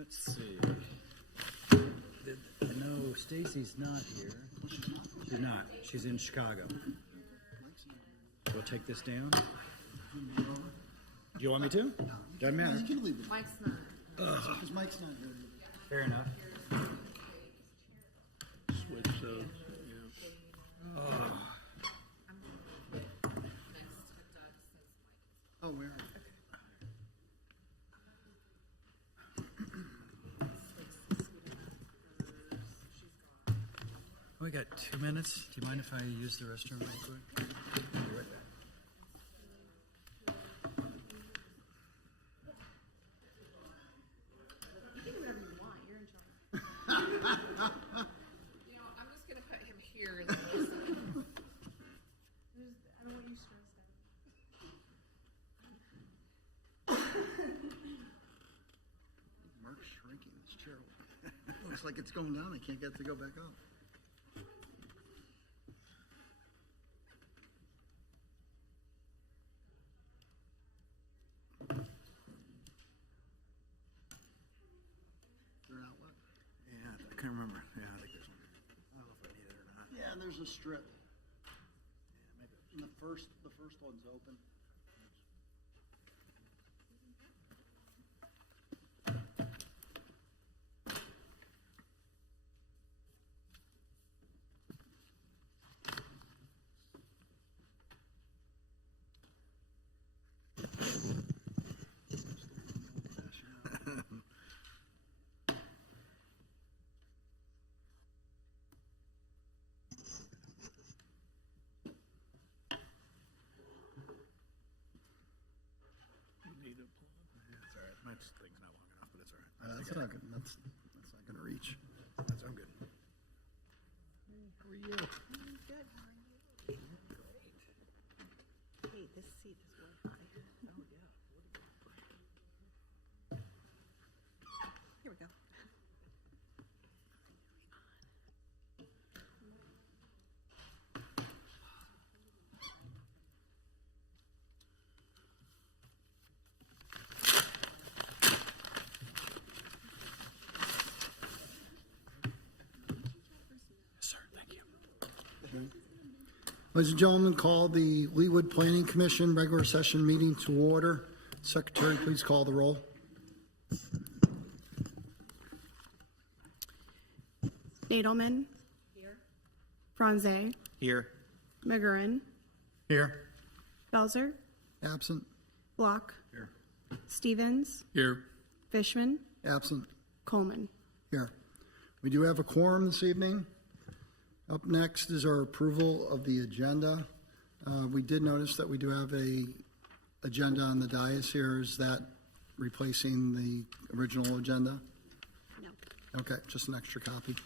Let's see. I know Stacy's not here. She's not. She's in Chicago. We'll take this down. Do you want me to? Doesn't matter. You can leave it. Mike's not. Because Mike's not here. Fair enough. Switch those, yeah. Oh, where? We got 2 minutes. Do you mind if I use the restroom real quick? I'll be right back. You can do whatever you want. You're in charge. I'm just gonna put him here. I don't want you stressed out. Mark's shrinking. It's terrible. Looks like it's going down. I can't get it to go back up. They're not what? Yeah, I can't remember. Yeah, I think there's one. I don't know if I need it or not. Yeah, there's a strip. Yeah, maybe. And the first one's open. Need a plug. Yeah, it's all right. My thing's not long enough, but it's all right. That's not good. That's not going to reach. That's, I'm good. How are you? Good. How are you? Great. Hey, this seat is really high. Oh, yeah. Here we go. Yes, sir. Thank you. Ladies and gentlemen, call the Leewood Planning Commission regular session meeting to order. Secretary, please call the roll. Nadelman. Here. Franze. Here. McGurran. Here. Belzer. Absent. Block. Here. Stevens. Here. Fishman. Absent. Coleman. Here. We do have a quorum this evening. Up next is our approval of the agenda. We did notice that we do have a agenda on the dais here. Is that replacing the original agenda? No. Okay, just an extra copy.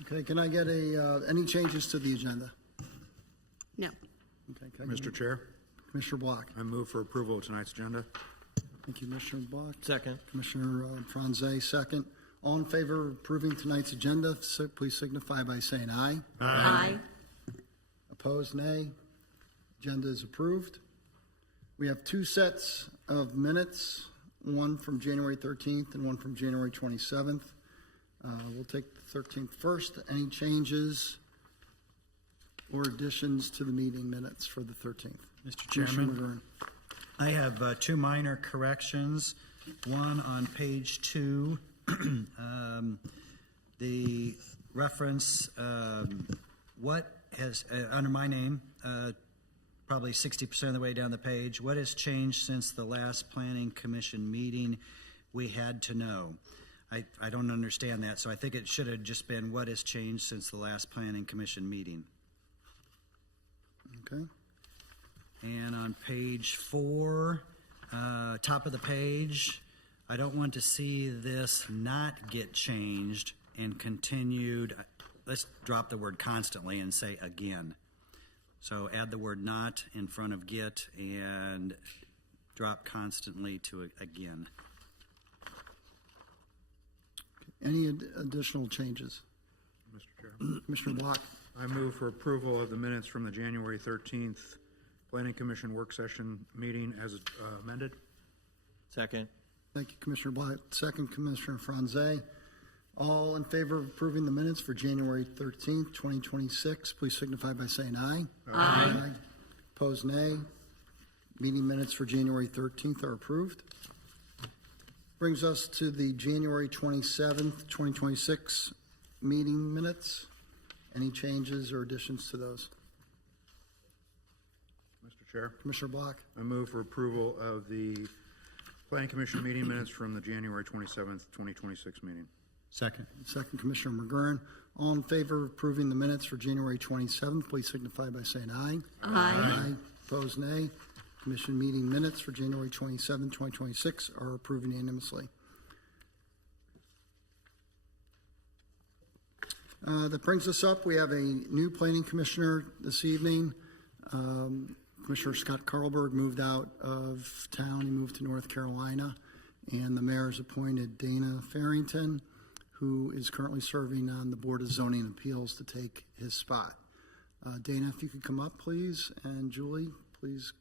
Okay, can I get any changes to the agenda? No. Okay, can I get Mr. Chair, Commissioner Block. I move for approval of tonight's agenda. Thank you, Commissioner Block. Second. Commissioner Franze, second. All in favor of approving tonight's agenda, please signify by saying aye. Aye. Opposed, nay. Agenda is approved. We have 2 sets of minutes, one from January 13th and one from January 27th. We'll take the 13th first. Any changes or additions to the meeting minutes for the 13th? Mr. Commissioner Chairman, McGurran. I have 2 minor corrections. One on page 2. The reference, what has, under my name, probably 60% of the way down the page, what has changed since the last planning commission meeting? We had to know. I don't understand that, so I think it should have just been what has changed since the last planning commission meeting. Okay. And on page 4, top of the page, I don't want to see this not get changed and continued. Let's drop the word constantly and say again. So add the word not in front of get and drop constantly to again. Any additional changes? Mr. Chair, Commissioner Block. I move for approval of the minutes from the January 13th Planning Commission work session meeting as amended. Second. Thank you, Commissioner Black. Second, Commissioner Franze. All in favor of approving the minutes for January 13th, 2026, please signify by saying aye. Aye. Opposed, nay. Meeting minutes for January 13th are approved. Brings us to the January 27th, 2026 meeting minutes. Any changes or additions to those? Mr. Chair, Commissioner Block? I move for approval of the Planning Commission meeting minutes from the January 27th, 2026 meeting. Second. Second, Commissioner McGurran. All in favor of approving the minutes for January 27th, please signify by saying aye. Aye. Opposed, nay. Commission meeting minutes for January 27th, 2026 are approved unanimously. That brings us up. We have a new planning commissioner this evening. Commissioner Scott Carlberg moved out of town. He moved to North Carolina. And the mayor has appointed Dana Farrington, who is currently serving on the Board of Zoning Appeals, to take his spot. Dana, if you could come up, please. And Julie, please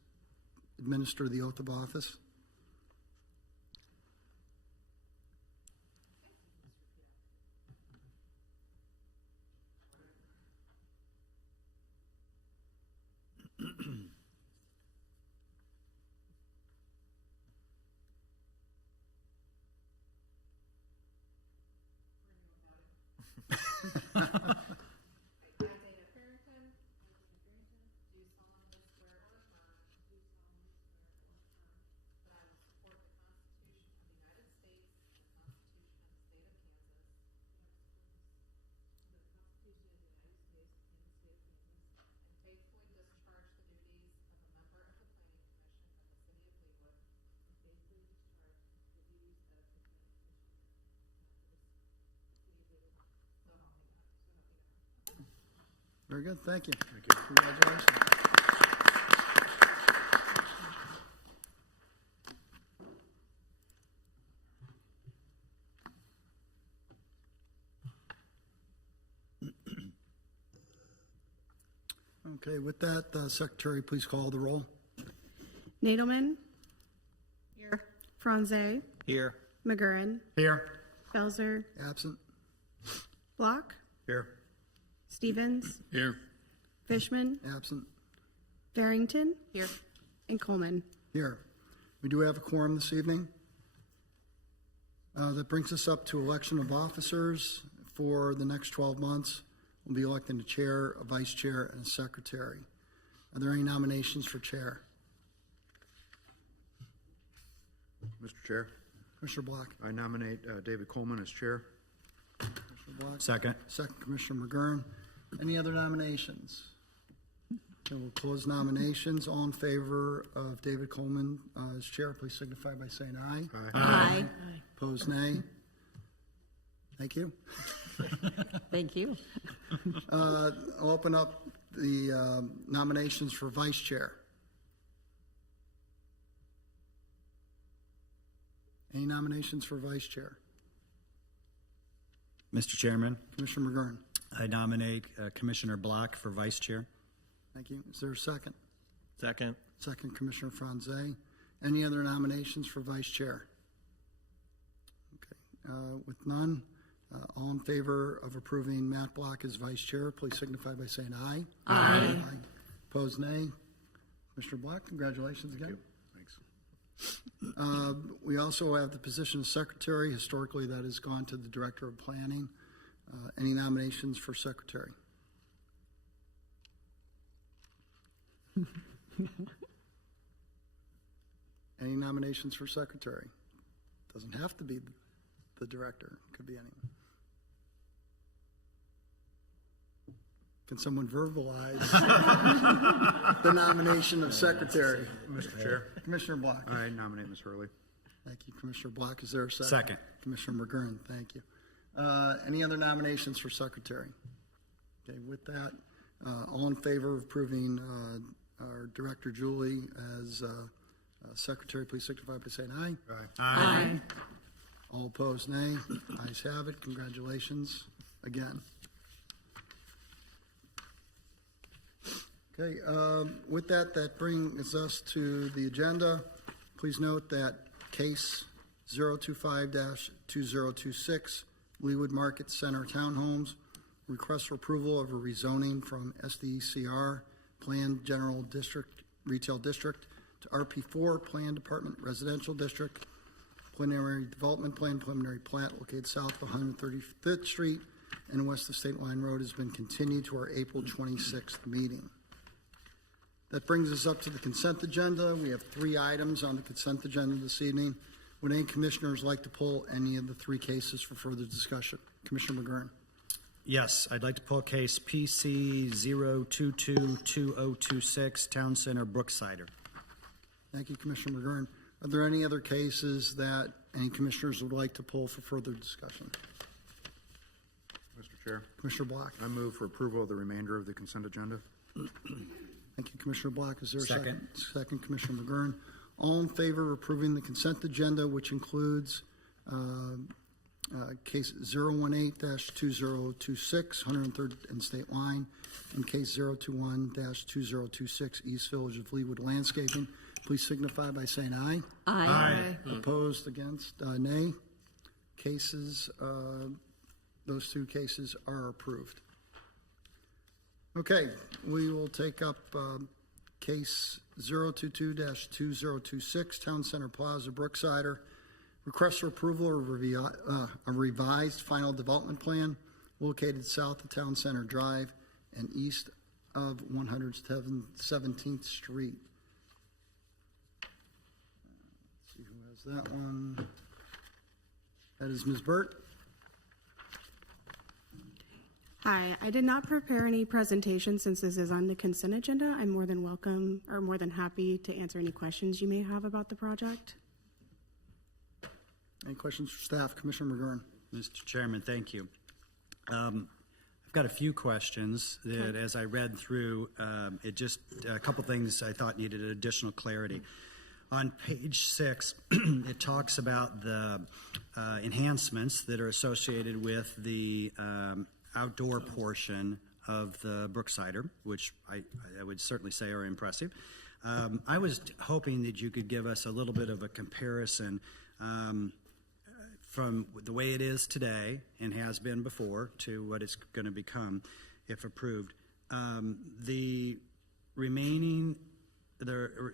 administer the oath of office. I, Dana Farrington, do solemnly swear or affirm that I will support the Constitution of the United States, the Constitution of the State of Kansas, and faithfully discharge the duties of a member of the Planning Commission of the City of Leawood, Very good. Thank you. Congratulations. Okay, with that, Secretary, please call the roll. Nadelman. Here. Franze. Here. McGurran. Here. Belzer. Absent. Block. Here. Stevens. Here. Fishman. Absent. Farrington. Here. And Coleman. Here. We do have a quorum this evening. That brings us up to election of officers for the next 12 months. We'll be electing a chair, a vice chair, and a secretary. Are there any nominations for chair? Mr. Chair, Commissioner Block. I nominate David Coleman as chair. Commissioner Block. Second. Second, Commissioner McGurran. Any other nominations? Okay, we'll close nominations. All in favor of David Coleman as chair, please signify by saying aye. Aye. Opposed, nay. Thank you. Thank you. I'll open up the nominations for vice chair. Any nominations for vice chair? Mr. Chairman, Commissioner McGurran. I nominate Commissioner Block for vice chair. Thank you. Is there a second? Second. Second, Commissioner Franze. Any other nominations for vice chair? Okay. With none, all in favor of approving Matt Block as vice chair, please signify by saying aye. Aye. Opposed, nay. Commissioner Block, congratulations again. Thanks. We also have the position of secretary. Historically, that has gone to the director of planning. Any nominations for secretary? Any nominations for secretary? Doesn't have to be the director. Could be anyone. Can someone verbalize the nomination of secretary? Mr. Chair, Commissioner Block. I nominate Ms. Hurley. Thank you, Commissioner Block. Is there a second? Second. Commissioner McGurran, thank you. Any other nominations for secretary? Okay, with that, all in favor of approving our Director Julie as secretary, please signify by saying aye. Aye. All opposed, nay. Ayes have it. Congratulations again. Okay, with that, that brings us to the agenda. Please note that Case 025-2026, Leewood Market Center Townhomes. Request for approval of a rezoning from SDCR, Planned General District, Retail District, to RP4, Planned Department Residential District. Preliminary Development Plan, preliminary plat located south of 135th Street and west of State Line Road has been continued to our April 26th meeting. That brings us up to the consent agenda. We have 3 items on the consent agenda this evening. Would any commissioners like to pull any of the 3 cases for further discussion? Commissioner McGurn. Yes, I'd like to pull case PC 0222026, Town Center Brooksider. Thank you, Commissioner McGurn. Are there any other cases that any commissioners would like to pull for further discussion? Mr. Chair, Commissioner Block. I move for approval of the remainder of the consent agenda. Thank you, Commissioner Block. Is there a Second. Second, Commissioner McGurn. All in favor of approving the consent agenda, which includes case 018-2026, 103rd and State Line, and case 021-2026, East Village of Leewood Landscaping, please signify by saying aye. Aye. Opposed, against, nay. Cases, those 2 cases are approved. Okay, we will take up case 022-2026, Town Center Plaza, Brooksider. Request for approval of a revised final development plan located south of Town Center Drive and east of 117th Street. Let's see who has that one. That is Ms. Burt. Hi, I did not prepare any presentation since this is on the consent agenda. I'm more than welcome or more than happy to answer any questions you may have about the project. Any questions for staff? Commissioner McGurn. Mr. Chairman, thank you. I've got a few questions that, as I read through, it just, a couple things I thought needed additional clarity. On page 6, it talks about the enhancements that are associated with the outdoor portion of the Brooksider, which I would certainly say are impressive. I was hoping that you could give us a little bit of a comparison from the way it is today and has been before to what it's going to become if approved. The remaining,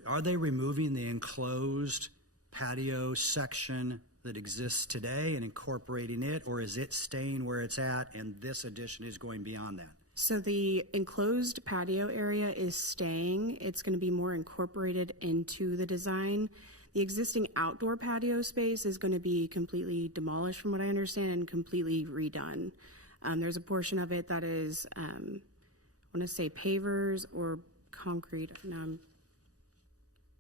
are they removing the enclosed patio section that exists today and incorporating it, or is it staying where it's at and this addition is going beyond that? So the enclosed patio area is staying. It's going to be more incorporated into the design. The existing outdoor patio space is going to be completely demolished, from what I understand, and completely redone. There's a portion of it that is, I want to say pavers or concrete. No,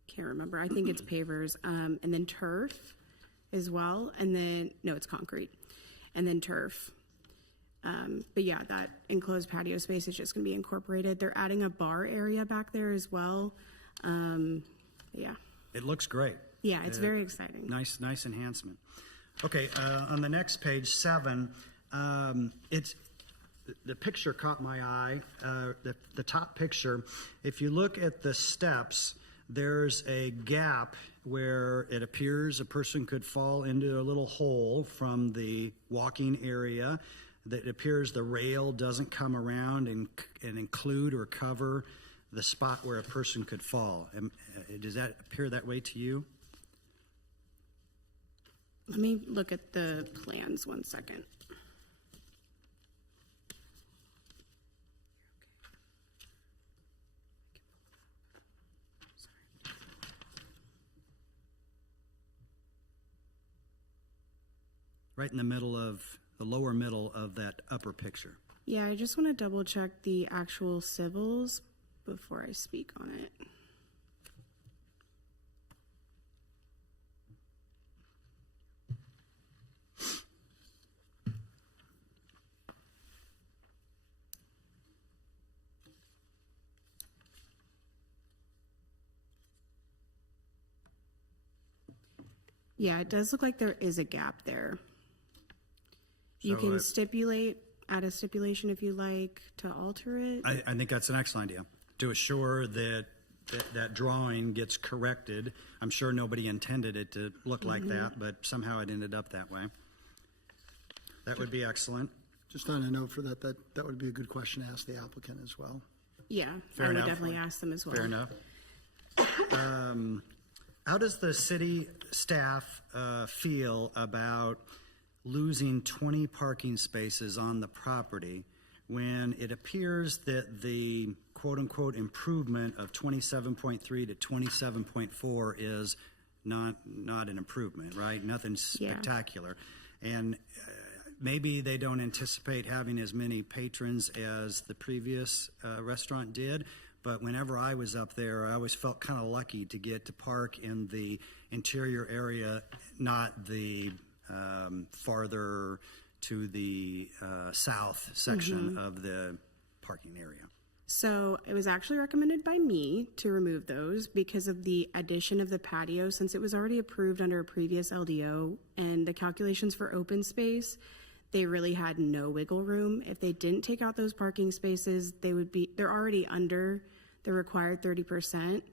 can't remember. I think it's pavers. And then turf as well. And then, no, it's concrete. And then turf. But yeah, that enclosed patio space is just going to be incorporated. They're adding a bar area back there as well. Yeah. It looks great. Yeah, it's very exciting. Nice enhancement. Okay, on the next page 7, it's the picture caught my eye. The top picture. If you look at the steps, there's a gap where it appears a person could fall into a little hole from the walking area. That it appears the rail doesn't come around and include or cover the spot where a person could fall. Does that appear that way to you? Let me look at the plans 1 second. Right in the middle of the lower middle of that upper picture. Yeah, I just want to double check the actual civils before I speak on it. Yeah, it does look like there is a gap there. You So can it- add a stipulation if you like to alter it. I think that's an excellent idea, to assure that that drawing gets corrected. I'm sure nobody intended it to look like that, but somehow it ended up that way. That would be excellent. Just on a note for that would be a good question to ask the applicant as well. Yeah, Fair I would enough. definitely ask them as well. Fair enough. How does the city staff feel about losing 20 parking spaces on the property when it appears that the quote-unquote improvement of 27.3 to 27.4 is not an improvement, right? Nothing Yeah. spectacular. And maybe they don't anticipate having as many patrons as the previous restaurant did, but whenever I was up there, I always felt kind of lucky to get to park in the interior area, not the farther to the south section of the parking area. So it was actually recommended by me to remove those because of the addition of the patio, since it was already approved under a previous LDO, and the calculations for open space, they really had no wiggle room. If they didn't take out those parking spaces, they're already under the required 30%.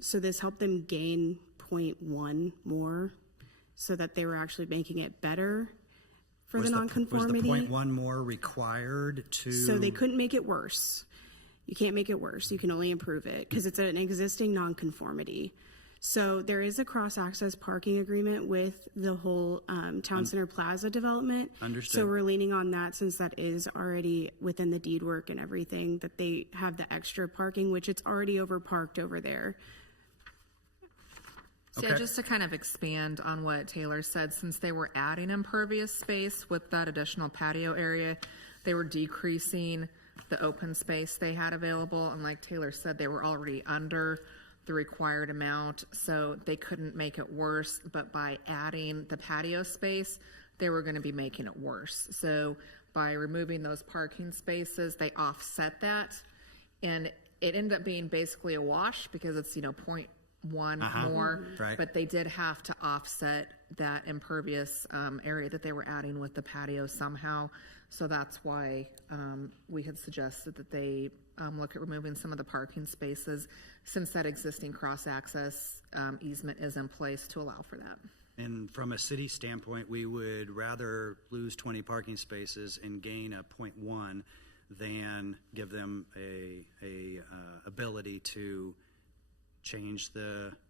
So this helped them gain 0.1 more, so that they were actually making it better for the nonconformity. Was the 0.1 more required to? So they couldn't make it worse. You can't make it worse. You can only improve it because it's an existing nonconformity. So there is a cross-access parking agreement with the whole Town Center Plaza development. Understood. So we're leaning on that, since that is already within the deed work and everything, that they have the extra parking, which it's already overparked over there. So yeah, just to kind of expand on what Taylor said, since they were adding impervious space with that additional patio area, they were decreasing the open space they had available. And like Taylor said, they were already under the required amount, so they couldn't make it worse. But by adding the patio space, they were going to be making it worse. So by removing those parking spaces, they offset that. And it ended up being basically a wash because it's, 0.1 more, Right. but they did have to offset that impervious area that they were adding with the patio somehow. So that's why we had suggested that they look at removing some of the parking spaces, since that existing cross-access easement is in place to allow for that. And from a city standpoint, we would rather lose 20 parking spaces and gain a 0.1 than give them a ability to change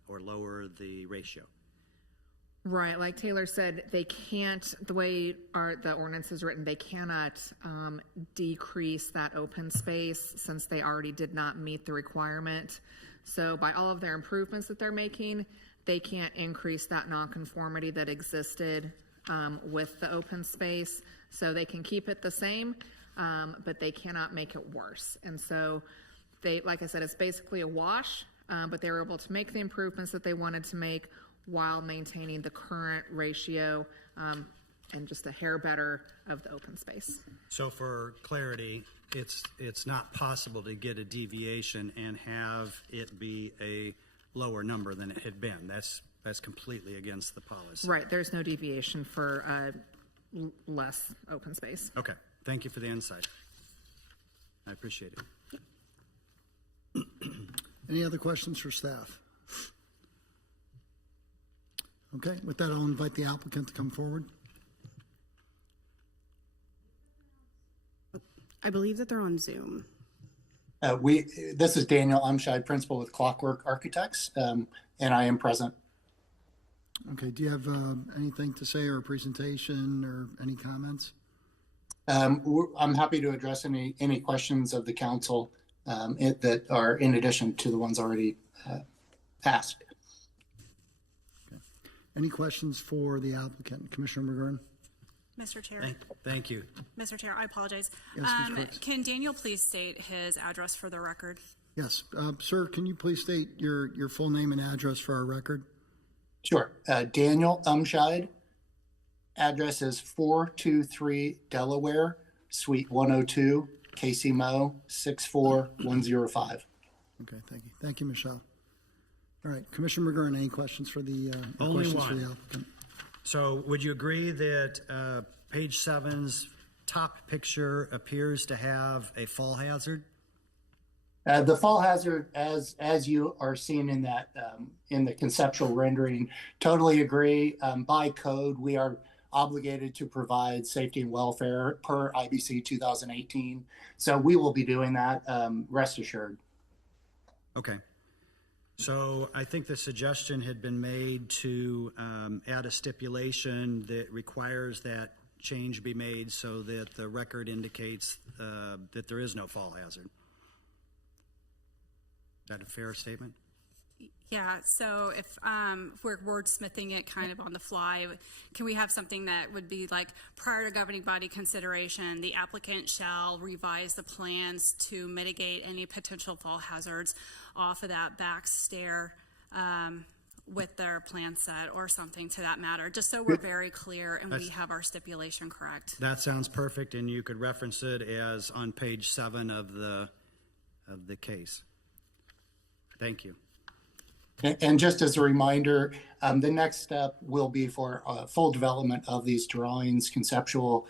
or lower the ratio. Right, like Taylor said, they can't, the way the ordinance is written, they cannot decrease that open space since they already did not meet the requirement. So by all of their improvements that they're making, they can't increase that nonconformity that existed with the open space. So they can keep it the same, but they cannot make it worse. And so they, like I said, it's basically a wash, but they were able to make the improvements that they wanted to make while maintaining the current ratio and just a hair better of the open space. So for clarity, it's not possible to get a deviation and have it be a lower number than it had been. That's completely against the policy. Right, there's no deviation for less open space. Okay, thank you for the insight. I appreciate it. Any other questions for staff? Okay, with that, I'll invite the applicant to come forward. I believe that they're on Zoom. This is Daniel Umscheid, principal with Clockwork Architects, and I am present. Okay, do you have anything to say, or a presentation, or any comments? I'm happy to address any questions of the council that are in addition to the ones already asked. Okay. Any questions for the applicant? Commissioner McGurn? Mr. Chair, Thank you. Mr. Chair, I apologize. Yes, Ms. Brooks. Can Daniel please state his address for the record? Yes. Sir, can you please state your full name and address for our record? Sure. Daniel Umscheid. Address is 423 Delaware, Suite 102, Casey Mo, 64105. Okay, thank you. Thank you, Michelle. All right, Commissioner McGurn, any questions for the Only questions for one. the applicant? So would you agree that page 7's top picture appears to have a fall hazard? The fall hazard, as you are seeing in that, in the conceptual rendering, totally agree. By code, we are obligated to provide safety and welfare per IBC 2018. So we will be doing that, rest assured. Okay. So I think the suggestion had been made to add a stipulation that requires that change be made so that the record indicates that there is no fall hazard. Is that a fair statement? Yeah, so if we're wordsmithing it kind of on the fly, can we have something that would be like, prior to governing body consideration, the applicant shall revise the plans to mitigate any potential fall hazards off of that back stair with their plan set, or something to that matter, just so we're very clear and we have our stipulation correct. That sounds perfect, and you could reference it as on page 7 of the case. Thank you. And just as a reminder, the next step will be for full development of these drawings, conceptual,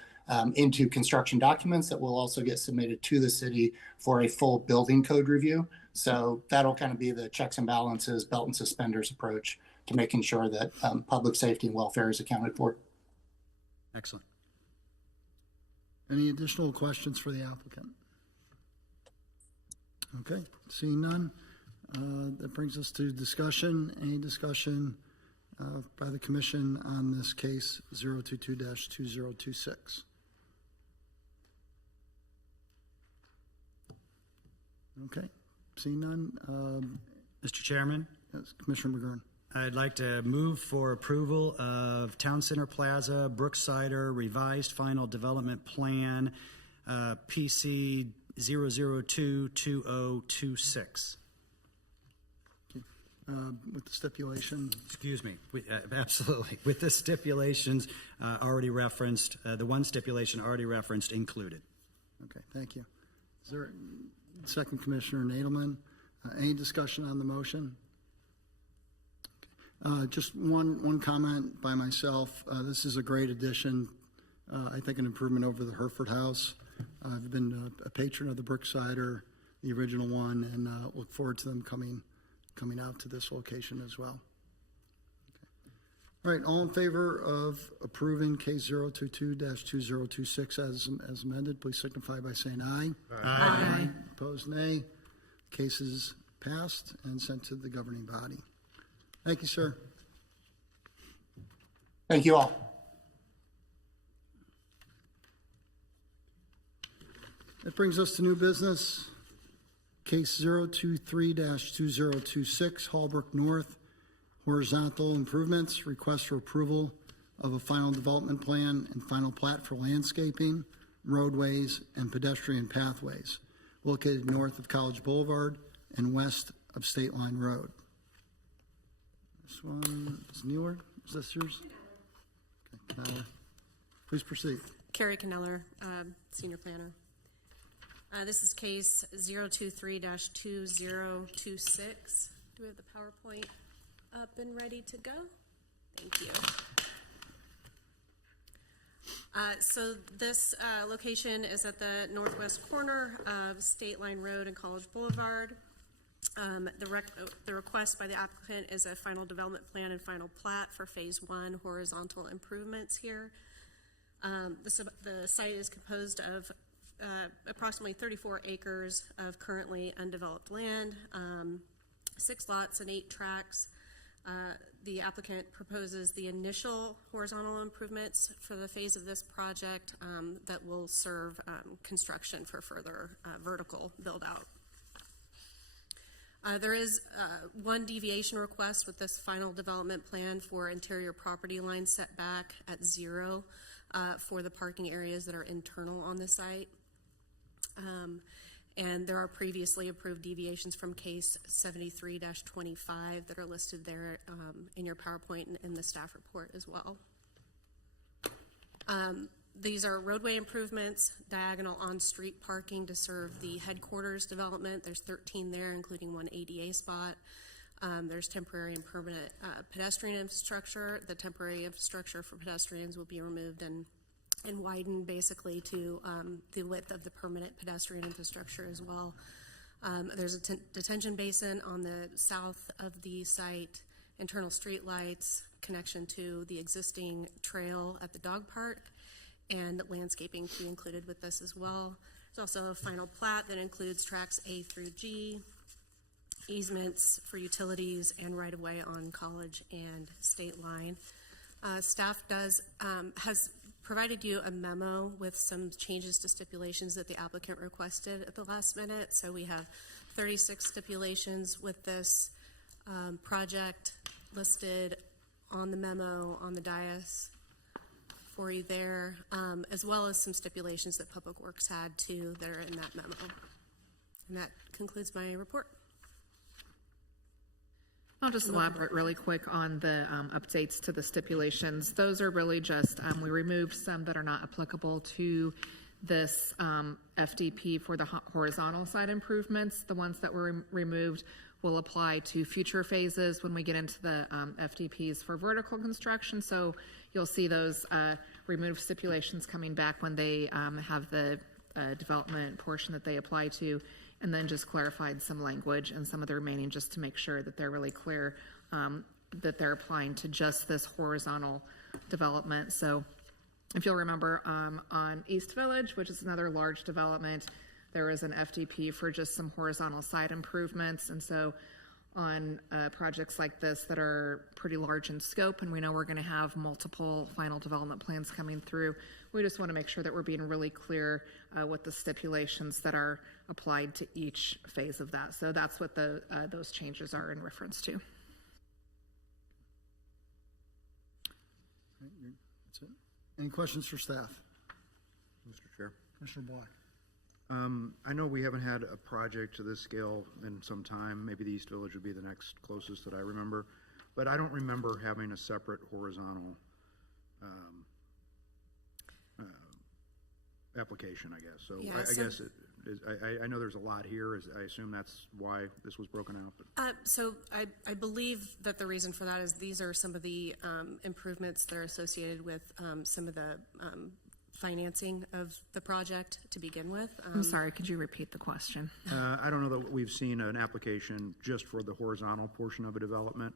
into construction documents that will also get submitted to the city for a full building code review. So that'll kind of be the checks and balances, belt and suspenders approach to making sure that public safety and welfare is accounted for. Excellent. Any additional questions for the applicant? Okay, seeing none. That brings us to discussion. Any discussion by the commission on this case 022-2026? Okay, seeing none. Mr. Chairman, Yes, Commissioner McGurn. I'd like to move for approval of Town Center Plaza, Brooksider revised final development plan, PC 0022026. With the stipulation. Excuse me, absolutely. With the stipulations already referenced, the one stipulation already referenced included. Okay, thank you. Is there, second Commissioner Nadelman, any discussion on the motion? Just one comment by myself. This is a great addition. I think an improvement over the Hereford House. I've been a patron of the Brooksider, the original one, and look forward to them coming out to this location as well. Okay. All right, all in favor of approving case 022-2026 as amended, please signify by saying aye. Aye. Opposed, nay. Case is passed and sent to the governing body. Thank you, sir. Thank you all. That brings us to new business. Case 023-2026, Hallbrook North, horizontal improvements, request for approval of a final development plan and final plat for landscaping, roadways, and pedestrian pathways located north of College Boulevard and west of State Line Road. This one is Newer. Is this yours? Okay, Keller. Please proceed. Carrie Kneller, Senior Planner. This is case 023-2026. Do we have the PowerPoint up and ready to go? Thank you. So this location is at the northwest corner of State Line Road and College Boulevard. The request by the applicant is a final development plan and final plat for phase 1 horizontal improvements here. The site is composed of approximately 34 acres of currently undeveloped land, 6 lots and 8 tracts. The applicant proposes the initial horizontal improvements for the phase of this project that will serve construction for further vertical build out. There is one deviation request with this final development plan for interior property line setback at 0 for the parking areas that are internal on the site. And there are previously approved deviations from case 73-25 that are listed there in your PowerPoint and in the staff report as well. These are roadway improvements, diagonal on-street parking to serve the headquarters development. There's 13 there, including 1 ADA spot. There's temporary and permanent pedestrian infrastructure. The temporary infrastructure for pedestrians will be removed and widened basically to the width of the permanent pedestrian infrastructure as well. There's a detention basin on the south of the site, internal street lights, connection to the existing trail at the dog park, and landscaping to be included with this as well. There's also a final plat that includes tracks A through G, easements for utilities, and right-of-way on College and State Line. Staff has provided you a memo with some changes to stipulations that the applicant requested at the last minute. So we have 36 stipulations with this project listed on the memo on the dais for you there, as well as some stipulations that Public Works had too that are in that memo. And that concludes my report. I'll just elaborate really quick on the updates to the stipulations. Those are really just, we removed some that are not applicable to this FDP for the horizontal side improvements. The ones that were removed will apply to future phases when we get into the FDPs for vertical construction. So you'll see those removed stipulations coming back when they have the development portion that they apply to, and then just clarified some language and some of the remaining just to make sure that they're really clear that they're applying to just this horizontal development. So if you'll remember, on East Village, which is another large development, there is an FDP for just some horizontal side improvements. And so on projects like this that are pretty large in scope, and we know we're going to have multiple final development plans coming through, we just want to make sure that we're being really clear with the stipulations that are applied to each phase of that. So that's what those changes are in reference to. That's it. Any questions for staff? Mr. Chair. Commissioner Black. I know we haven't had a project to this scale in some time. Maybe the East Village would be the next closest that I remember, but I don't remember having a separate horizontal application, I guess. So Yeah, I so- guess I know there's a lot here. I assume that's why this was broken out. But. So I believe that the reason for that is these are some of the improvements that are associated with some of the financing of the project to begin with. I'm sorry, could you repeat the question? I don't know that we've seen an application just for the horizontal portion of a development.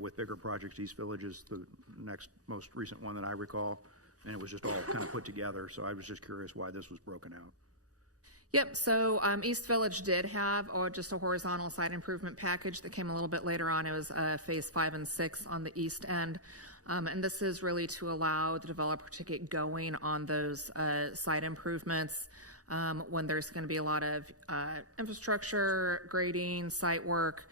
With bigger projects, East Village is the next most recent one that I recall, and it was just all kind of put together. So I was just curious why this was broken out. Yep, so East Village did have just a horizontal side improvement package that came a little bit later on. It was phase 5 and 6 on the east end. And this is really to allow the developer to get going on those site improvements when there's going to be a lot of infrastructure, grading, site work,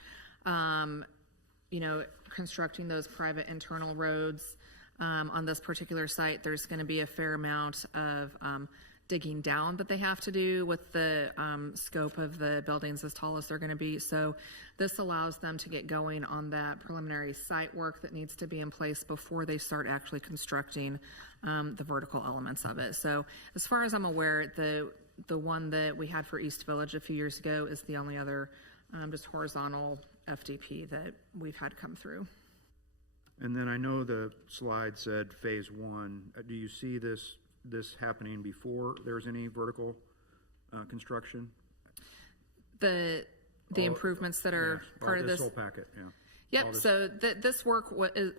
constructing those private internal roads. On this particular site, there's going to be a fair amount of digging down that they have to do with the scope of the buildings as tall as they're going to be. So this allows them to get going on that preliminary site work that needs to be in place before they start actually constructing the vertical elements of it. So as far as I'm aware, the one that we had for East Village a few years ago is the only other just horizontal FDP that we've had come through. And then I know the slide said phase 1. Do you see this happening before there's any vertical construction? The improvements that are part of this whole packet, yeah. Yep, so this work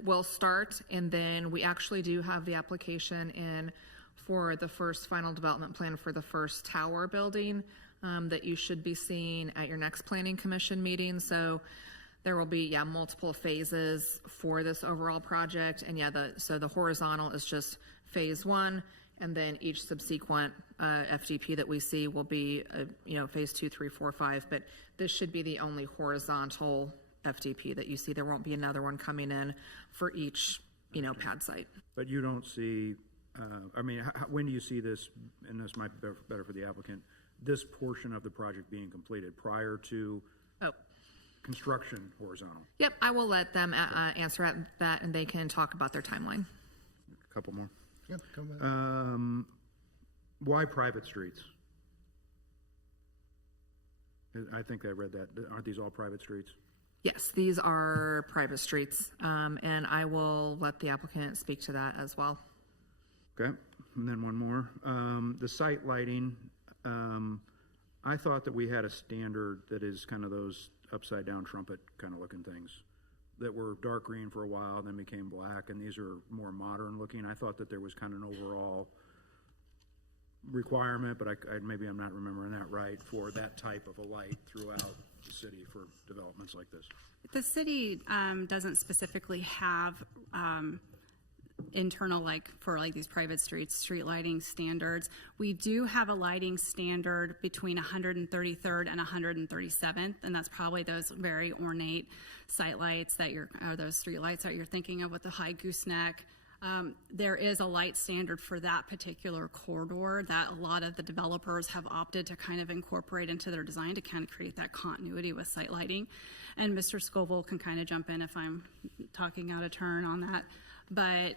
will start, and then we actually do have the application in for the first final development plan for the first tower building that you should be seeing at your next planning commission meeting. So there will be, multiple phases for this overall project, and so the horizontal is just phase 1, and then each subsequent FDP that we see will be, phase 2, 3, 4, 5, but this should be the only horizontal FDP that you see. There won't be another one coming in for each, pad site. But you don't see, when do you see this, and this might be better for the applicant, this portion of the project being completed prior to construction horizontal? Yep, I will let them answer that, and they can talk about their timeline. A couple more. Yep, come back. Why private streets? I think I read that. Aren't these all private streets? Yes, these are private streets, and I will let the applicant speak to that as well. Okay, and then one more. The site lighting, I thought that we had a standard that is kind of those upside down trumpet kind of looking things that were dark green for a while, then became black, and these are more modern looking. I thought that there was kind of an overall requirement, but maybe I'm not remembering that right, for that type of a light throughout the city for developments like this. The city doesn't specifically have internal, like for like these private streets, street lighting standards. We do have a lighting standard between 133rd and 137th, and that's probably those very ornate site lights that those street lights that you're thinking of with the high gooseneck. There is a light standard for that particular corridor that a lot of the developers have opted to kind of incorporate into their design to kind of create that continuity with site lighting. And Mr. Scoville can kind of jump in if I'm talking out of turn on that. But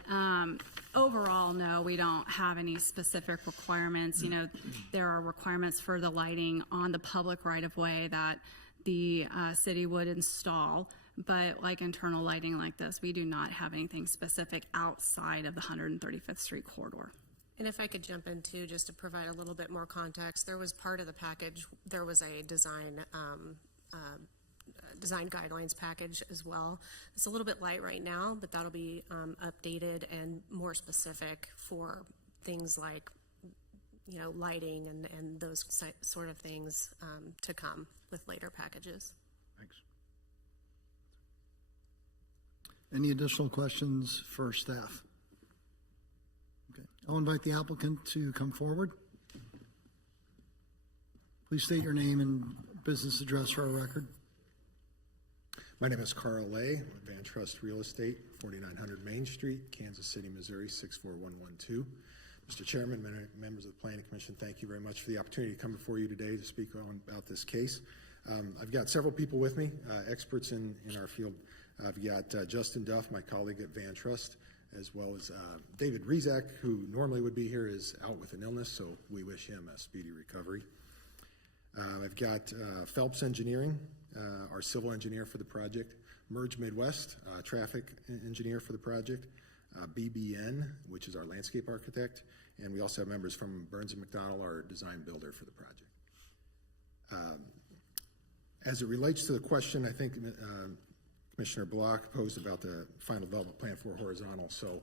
overall, no, we don't have any specific requirements. You know, there are requirements for the lighting on the public right-of-way that the city would install. But like internal lighting like this, we do not have anything specific outside of the 135th Street corridor. And if I could jump in too, just to provide a little bit more context, there was part of the package, there was a design guidelines package as well. It's a little bit light right now, but that'll be updated and more specific for things like, you know, lighting and those sort of things to come with later packages. Thanks. Any additional questions for staff? Okay, I'll invite the applicant to come forward. Please state your name and business address for our record. My name is Carl Lay, Van Trust Real Estate, 4900 Main Street, Kansas City, Missouri, 64112. Mr. Chairman, members of the Planning Commission, thank you very much for the opportunity to come before you today to speak about this case. I've got several people with me, experts in our field. I've got Justin Duff, my colleague at Van Trust, as well as David Rezak, who normally would be here, is out with an illness, so we wish him a speedy recovery. I've got Phelps Engineering, our civil engineer for the project, Merge Midwest, traffic engineer for the project, BBN, which is our landscape architect, and we also have members from Burns & McDonnell, our design builder for the project. As it relates to the question, I think Commissioner Block posed about the final development plan for horizontal. So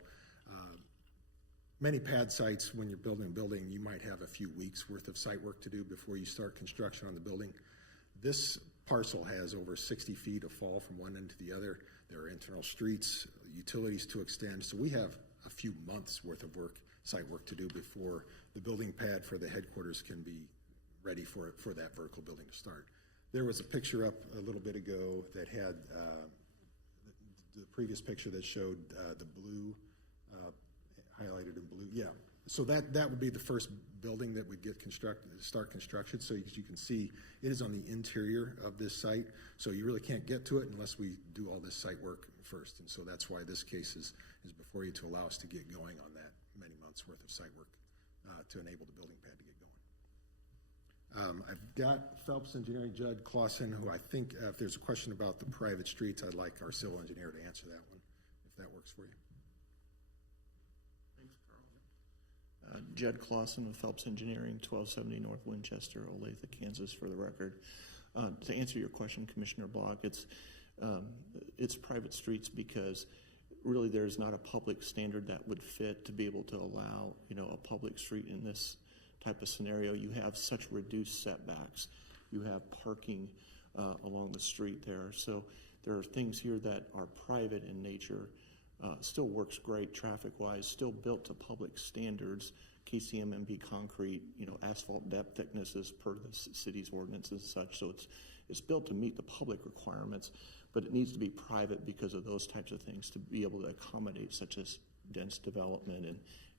many pad sites, when you're building a building, you might have a few weeks worth of site work to do before you start construction on the building. This parcel has over 60 feet of fall from one end to the other. There are internal streets, utilities to extend. So we have a few months worth of site work to do before the building pad for the headquarters can be ready for that vertical building to start. There was a picture up a little bit ago that had the previous picture that showed the blue, highlighted in blue. Yeah, so that would be the first building that would start construction. So as you can see, it is on the interior of this site. So you really can't get to it unless we do all this site work first. And so that's why this case is before you to allow us to get going on that many months worth of site work to enable the building pad to get going. I've got Phelps Engineering, Judd Clausen, who I think if there's a question about the private streets, I'd like our civil engineer to answer that one, if that works for you. Thanks, Carl. Judd Clausen with Phelps Engineering, 1270 North Winchester, Olathe, Kansas, for the record. To answer your question, Commissioner Block, it's private streets because really there's not a public standard that would fit to be able to allow, you know, a public street in this type of scenario. You have such reduced setbacks. You have parking along the street there. So there are things here that are private in nature. Still works great traffic-wise, still built to public standards, KCMMP concrete, you know, asphalt depth thicknesses per the city's ordinances and such. So it's built to meet the public requirements, but it needs to be private because of those types of things to be able to accommodate such as dense development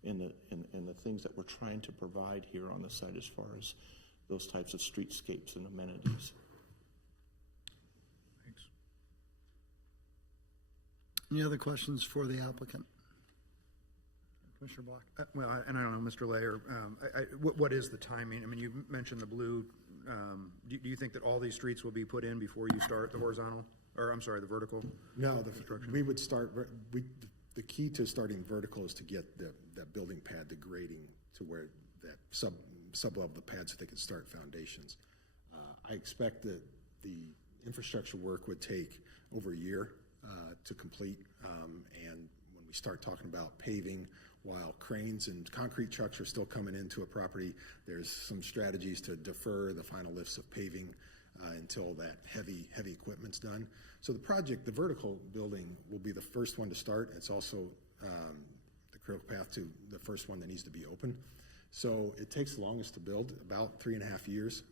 and the things that we're trying to provide here on the site as far as those types of streetscapes and amenities. Thanks. Any other questions for the applicant? Commissioner Block? Well, and I don't know, Mr. Layer, what is the timing? I mean, you mentioned the blue. Do you think that all these streets will be put in before you start the horizontal, or I'm sorry, the vertical? No, we would start, the key to starting vertical is to get that building pad, the grading to where that sub-level of the pad so they can start foundations. I expect that the infrastructure work would take over a year to complete. And when we start talking about paving, while cranes and concrete trucks are still coming into a property, there's some strategies to defer the final lifts of paving until that heavy equipment's done. So the project, the vertical building, will be the first one to start. It's also the critical path to the first one that needs to be open. So it takes the longest to build, about 3.5 years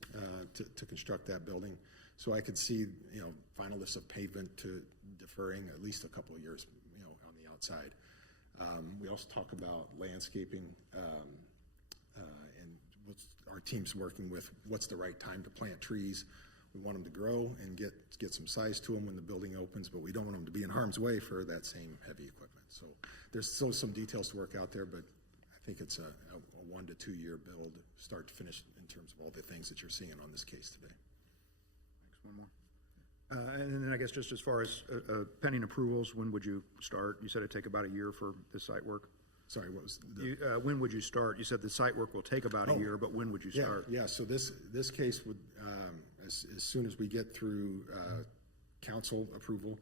to construct that building. So I could see, final lifts of pavement to deferring at least a couple of years, on the outside. We also talk about landscaping, and our team's working with what's the right time to plant trees. We want them to grow and get some size to them when the building opens, but we don't want them to be in harm's way for that same heavy equipment. So there's still some details to work out there, but I think it's a 1 to 2 year build, start to finish, in terms of all the things that you're seeing on this case today. Thanks. One more. And then I guess just as far as pending approvals, when would you start? You said it'd take about a year for the site work. Sorry, what was when would you start? You said the site work will take about a year, but when would you start? Yeah, so this case would, as soon as we get through council approval,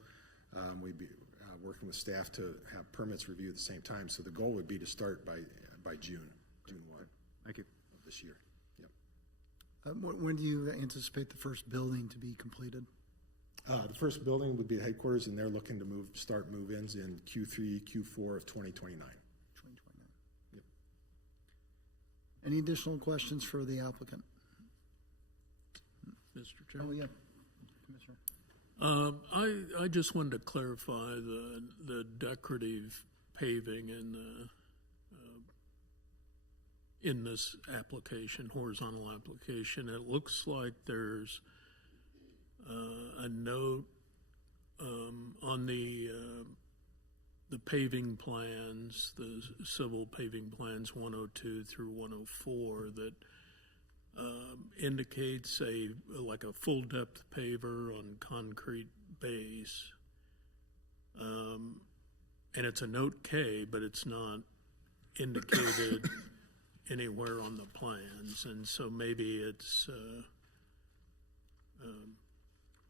we'd be working with staff to have permits reviewed at the same time. So the goal would be to start by June 1. Thank you. Of this year. Yep. When do you anticipate the first building to be completed? The first building would be the headquarters, and they're looking to start move-ins in Q3, Q4 of 2029. 2029. Yep. Any additional questions for the applicant? Mr. Chair. Oh, yeah. Commissioner. I just wanted to clarify the decorative paving in this application, horizontal application. It looks like there's a note on the paving plans, the civil paving plans 102 through 104, that indicates like a full depth paver on concrete base, and it's a note K, but it's not indicated anywhere on the plans, and so maybe it's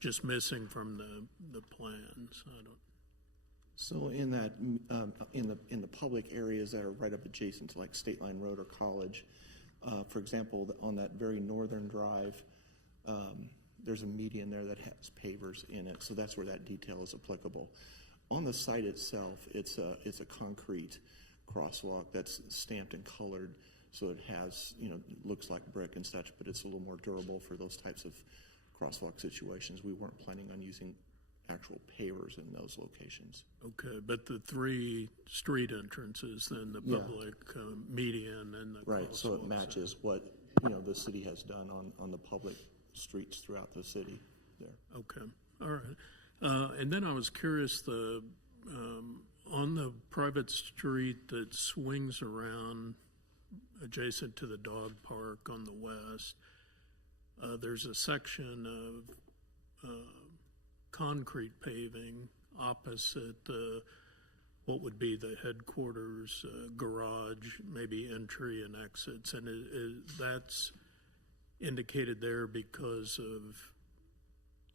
just missing from the plans. I don't. So in that, in the public areas that are right up adjacent to like State Line Road or College, for example, on that very northern drive, there's a median there that has pavers in it, so that's where that detail is applicable. On the site itself, it's a concrete crosswalk that's stamped and colored, so it has, looks like brick and such, but it's a little more durable for those types of crosswalk situations. We weren't planning on using actual pavers in those locations. Okay, but the 3 street entrances, then the public median and the right. So it crosswalks. matches what the city has done on the public streets throughout the city there. Okay, all right. And then I was curious, on the private street that swings around adjacent to the dog park on the west, there's a section of concrete paving opposite what would be the headquarters garage, maybe entry and exits, and that's indicated there because of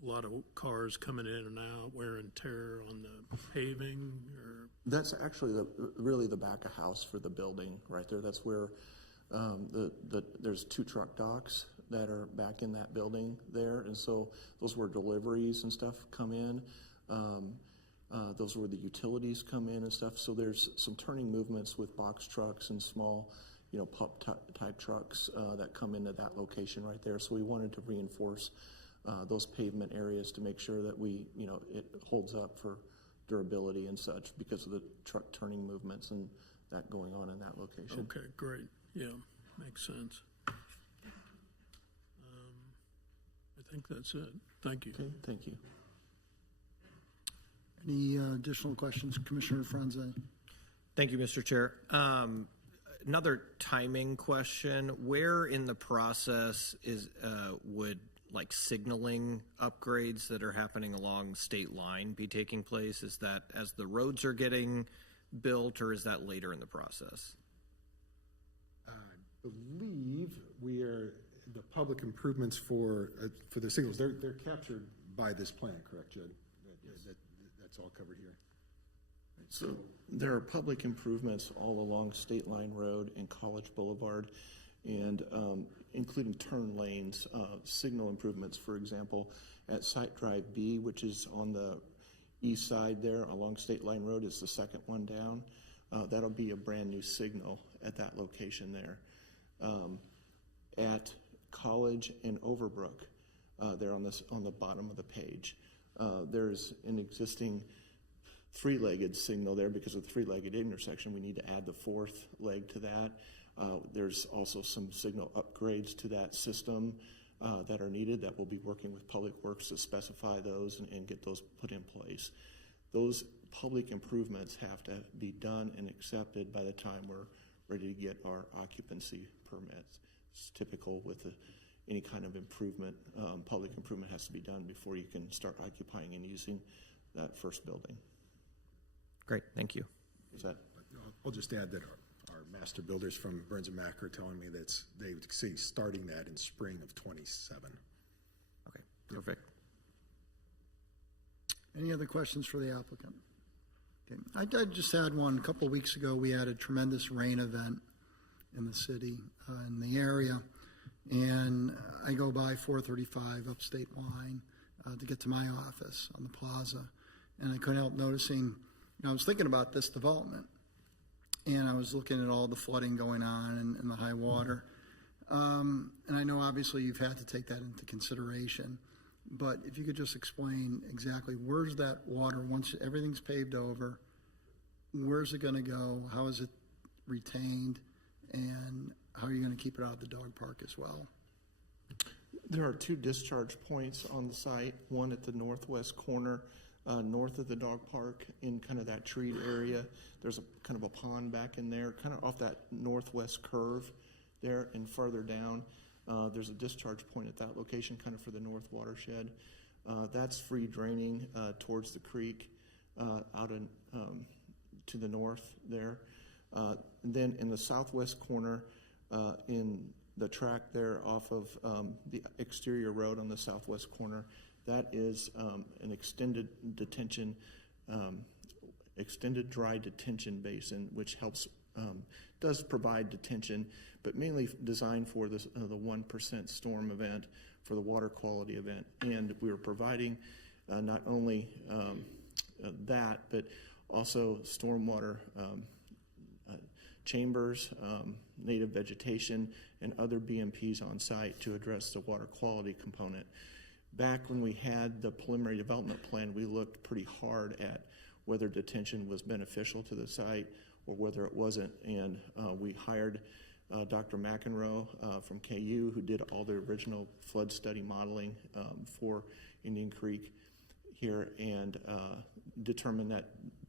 a lot of cars coming in and out, wear and tear on the paving, or? That's actually really the back of house for the building right there. That's where there's 2 truck docks that are back in that building there, and so those where deliveries and stuff come in. Those are where the utilities come in and stuff. So there's some turning movements with box trucks and small, pup type trucks that come into that location right there. So we wanted to reinforce those pavement areas to make sure that it holds up for durability and such because of the truck turning movements and that going on in that location. Okay, great. Yeah, makes sense. I think that's it. Thank you. Okay, thank you. Any additional questions, Commissioner Franze? Thank you, Mr. Chair. Another timing question. Where in the process would like signaling upgrades that are happening along state line be taking place? Is that as the roads are getting built, or is that later in the process? I believe the public improvements for the signals, they're captured by this plan, correct, Judd? That's all covered here. So there are public improvements all along State Line Road and College Boulevard, and including turn lanes, signal improvements, for example, at Site Drive B, which is on the east side there along State Line Road, is the second one down. That'll be a brand new signal at that location there. At College and Overbrook, there on the bottom of the page, there's an existing three-legged signal there because of the three-legged intersection. We need to add the fourth leg to that. There's also some signal upgrades to that system that are needed that we'll be working with Public Works to specify those and get those put in place. Those public improvements have to be done and accepted by the time we're ready to get our occupancy permits. It's typical with any kind of improvement. Public improvement has to be done before you can start occupying and using that first building. Great, thank you. Is that? I'll just add that our master builders from Burns and Mack are telling me that they would see starting that in spring of 27. Okay, perfect. Any other questions for the applicant? Okay. I just had one. A couple of weeks ago, we had a tremendous rain event in the city, in the area, and I go by 435 Upstate Line to get to my office on the plaza, and I couldn't help noticing, I was thinking about this development, and I was looking at all the flooding going on and the high water, and I know obviously you've had to take that into consideration, but if you could just explain exactly where's that water, once everything's paved over, where's it going to go, how is it retained, and how are you going to keep it out of the dog park as well? There are two discharge points on the site, one at the northwest corner, north of the dog park in kind of that treed area. There's a kind of a pond back in there, kind of off that northwest curve there, and farther down, there's a discharge point at that location, kind of for the north watershed. That's free draining towards the creek out in, to the north there. And then in the southwest corner, in the track there off of the exterior road on the southwest corner, that is an extended dry detention basin, which helps, does provide detention, but mainly designed for the 1% storm event, for the water quality event. And we are providing not only that, but also stormwater chambers, native vegetation, and other BMPs on site to address the water quality component. Back when we had the preliminary development plan, we looked pretty hard at whether detention was beneficial to the site or whether it wasn't, and we hired Dr. McEnroe from KU, who did all the original flood study modeling for Indian Creek here, and determined that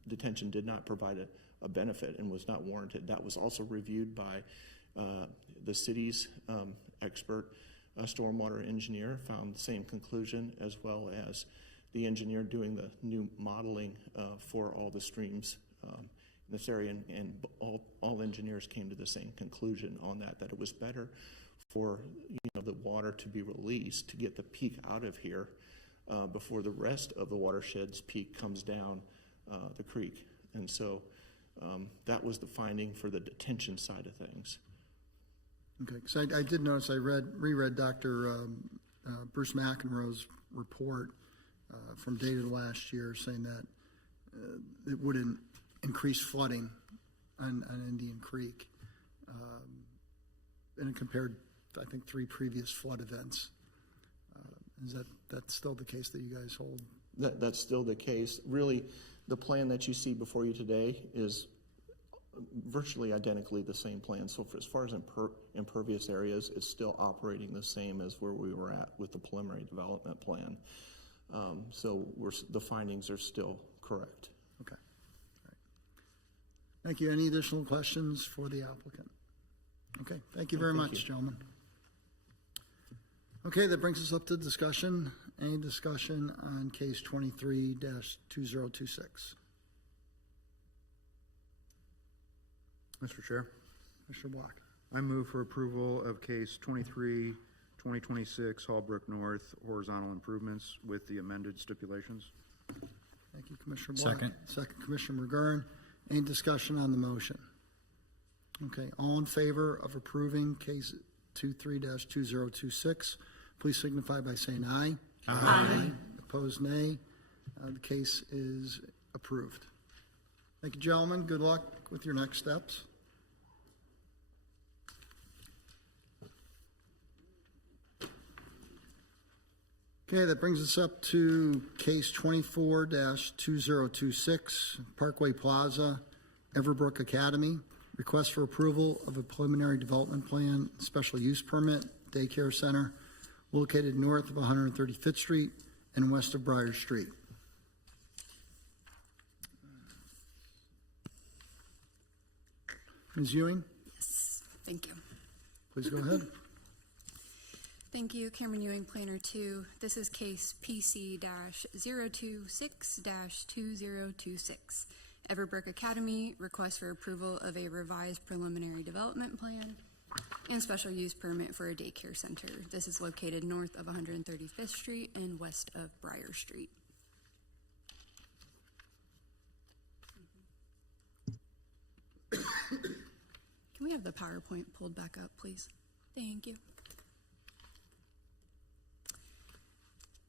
detention did not provide a benefit and was not warranted. That was also reviewed by the city's expert stormwater engineer, found the same conclusion, as well as the engineer doing the new modeling for all the streams in this area, and all engineers came to the same conclusion on that it was better for the water to be released to get the peak out of here before the rest of the watershed's peak comes down the creek. And so that was the finding for the detention side of things. Okay, because I did notice, I reread Dr. Bruce McEnroe's report from dated last year, saying that it wouldn't increase flooding on Indian Creek. And it compared, I think, 3 previous flood events. Is that still the case that you guys hold? That's still the case. Really, the plan that you see before you today is virtually identically the same plan. So as far as impervious areas, it's still operating the same as where we were at with the preliminary development plan. So the findings are still correct. Okay. All right. Thank you. Any additional questions for the applicant? Okay. Thank you very much, gentlemen. Okay, that brings us up to discussion. Any discussion on case 23-2026? Mr. Chair, Mr. Block. I move for approval of case 23-2026 2026 Hallbrook North horizontal improvements with the amended stipulations. Thank you, Commissioner Black. Second. Second, Commissioner McGurran. Any discussion on the motion? Okay, all in favor of approving case 23-2026, please signify by saying aye. Aye. Opposed, nay. The case is approved. Thank you, gentlemen. Good luck with your next steps. Okay, that brings us up to case 24-2026, Parkway Plaza, Everbrook Academy. Request for approval of a preliminary development plan, special use permit, daycare center located north of 135th Street and west of Briar Street. Ms. Ewing, Yes, thank you. please go ahead. Thank you, Cameron Ewing, Planner 2. This is case PC-026-2026. Everbrook Academy, request for approval of a revised preliminary development plan and special use permit for a daycare center. This is located north of 135th Street and west of Briar Street. Can we have the PowerPoint pulled back up, please? Thank you.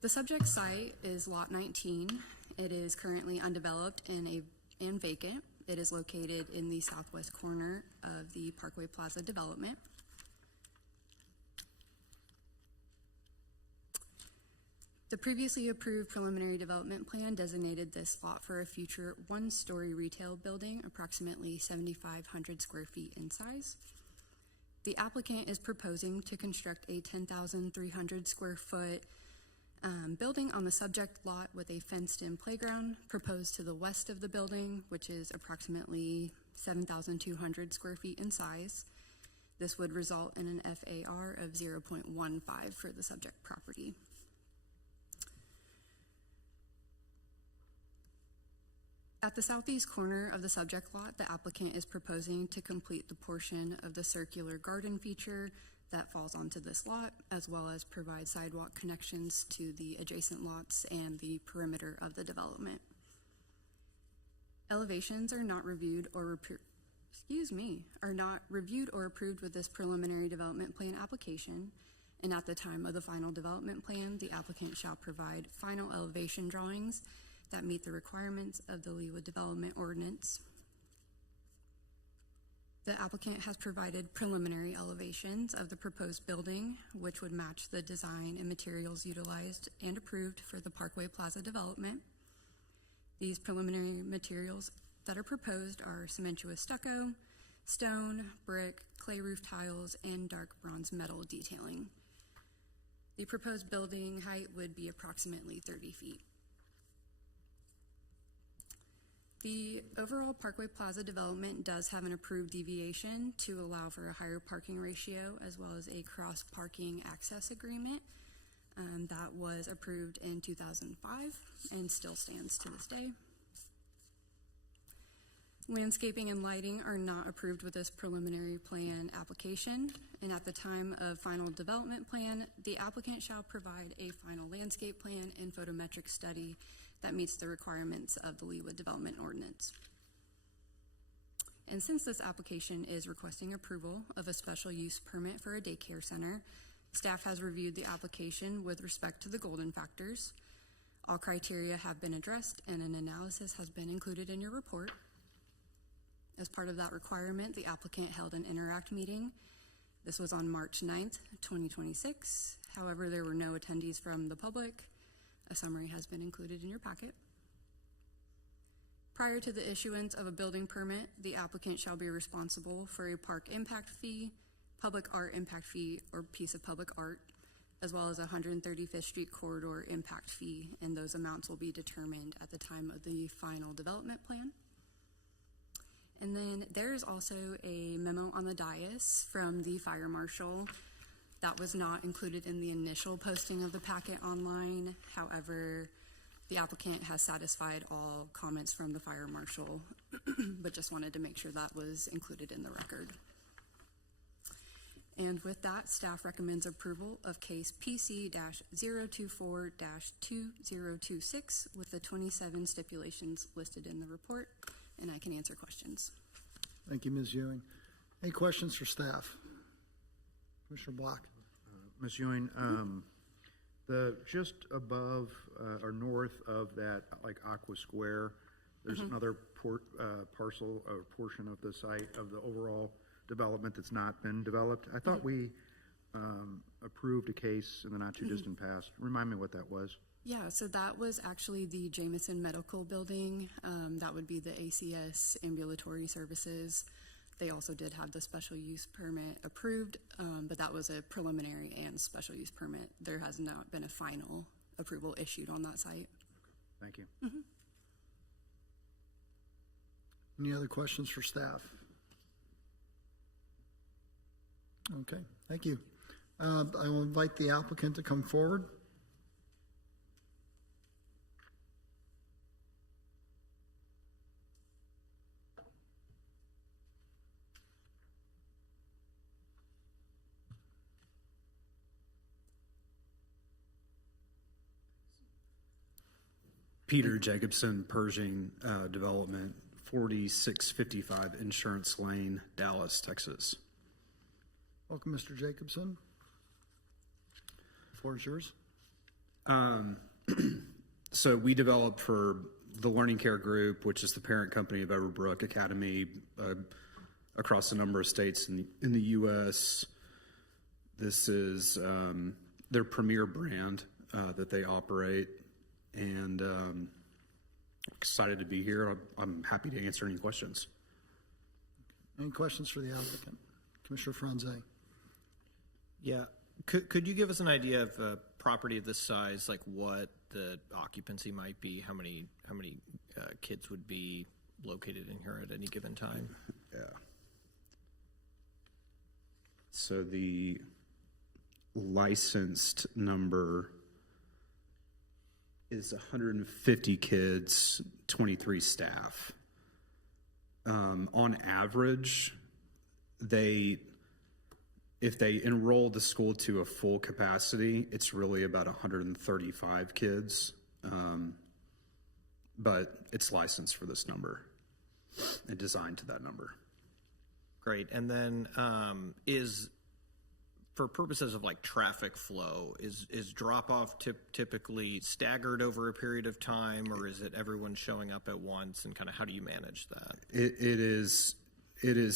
The subject site is Lot 19. It is currently undeveloped and vacant. It is located in the southwest corner of the Parkway Plaza development. The previously approved preliminary development plan designated this lot for a future one-story retail building, approximately 7,500 square feet in size. The applicant is proposing to construct a 10,300 square foot building on the subject lot with a fenced-in playground proposed to the west of the building, which is approximately 7,200 square feet in size. This would result in an FAR of 0.15 for the subject property. At the southeast corner of the subject lot, the applicant is proposing to complete the portion of the circular garden feature that falls onto this lot, as well as provide sidewalk connections to the adjacent lots and the perimeter of the development. Elevations are not reviewed or approved with this preliminary development plan application, and at the time of the final development plan, the applicant shall provide final elevation drawings that meet the requirements of the Leawood Development Ordinance. The applicant has provided preliminary elevations of the proposed building, which would match the design and materials utilized and approved for the Parkway Plaza development. These preliminary materials that are proposed are cementuous stucco, stone, brick, clay roof tiles, and dark bronze metal detailing. The proposed building height would be approximately 30 feet. The overall Parkway Plaza development does have an approved deviation to allow for a higher parking ratio, as well as a cross-parking access agreement that was approved in 2005 and still stands to this day. Landscaping and lighting are not approved with this preliminary plan application, and at the time of final development plan, the applicant shall provide a final landscape plan and photometric study that meets the requirements of the Leawood Development Ordinance. And since this application is requesting approval of a special use permit for a daycare center, staff has reviewed the application with respect to the golden factors. All criteria have been addressed and an analysis has been included in your report. As part of that requirement, the applicant held an interact meeting. This was on March 9th, 2026. However, there were no attendees from the public. A summary has been included in your packet. Prior to the issuance of a building permit, the applicant shall be responsible for a park impact fee, public art impact fee, or piece of public art, as well as a 135th Street corridor impact fee, and those amounts will be determined at the time of the final development plan. And then there's also a memo on the dais from the fire marshal that was not included in the initial posting of the packet online. However, the applicant has satisfied all comments from the fire marshal, but just wanted to make sure that was included in the record. And with that, staff recommends approval of case PC-024-2026 with the 27 stipulations listed in the report, and I can answer questions. Thank you, Ms. Ewing. Any questions for staff? Commissioner Block? Ms. Ewing, just above or north of that, like Aqua Square, there's another parcel or portion of the site of the overall development that's not been developed. I thought we approved a case in the not too distant past. Remind me what that was. Yeah, so that was actually the Jameson Medical Building. That would be the ACS Ambulatory Services. They also did have the special use permit approved, but that was a preliminary and special use permit. There has not been a final approval issued on that site. Thank you. Any other questions for staff? Okay, thank you. I will invite the applicant to come forward. Peter Jacobson, Pershing Development, 4655 Insurance Lane, Dallas, Texas. Welcome, Mr. Jacobson. The floor is yours. So we developed for the Learning Care Group, which is the parent company of Everbrook Academy, across a number of states in the U.S. This is their premier brand that they operate, and excited to be here. I'm happy to answer any questions. Any questions for the applicant? Commissioner Franze. Yeah, could you give us an idea of a property of this size, like what the occupancy might be? How many kids would be located in here at any given time? Yeah. So the licensed number is 150 kids, 23 staff. On average, if they enroll the school to a full capacity, it's really about 135 kids, but it's licensed for this number and designed to that number. Great. And then for purposes of like traffic flow, is drop-off typically staggered over a period of time, or is it everyone showing up at once, and kind of how do you manage that? It is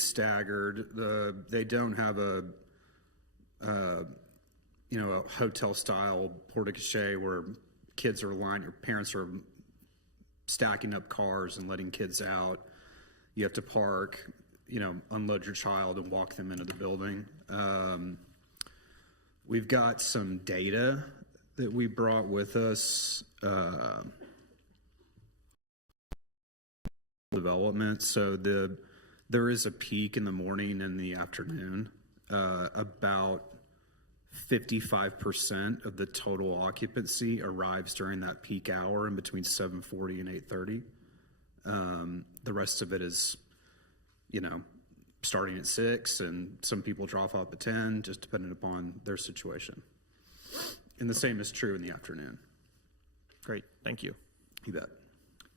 staggered. They don't have a hotel style porte-cochere where kids are lined, or parents are stacking up cars and letting kids out. You have to park, unload your child and walk them into the building. We've got some data that we brought with us, development. So there is a peak in the morning and the afternoon. About 55% of the total occupancy arrives during that peak hour in between 7:40 and 8:30. The rest of it is, starting at 6, and some people drop off at 10, just depending upon their situation. And the same is true in the afternoon. Great, thank you. You bet.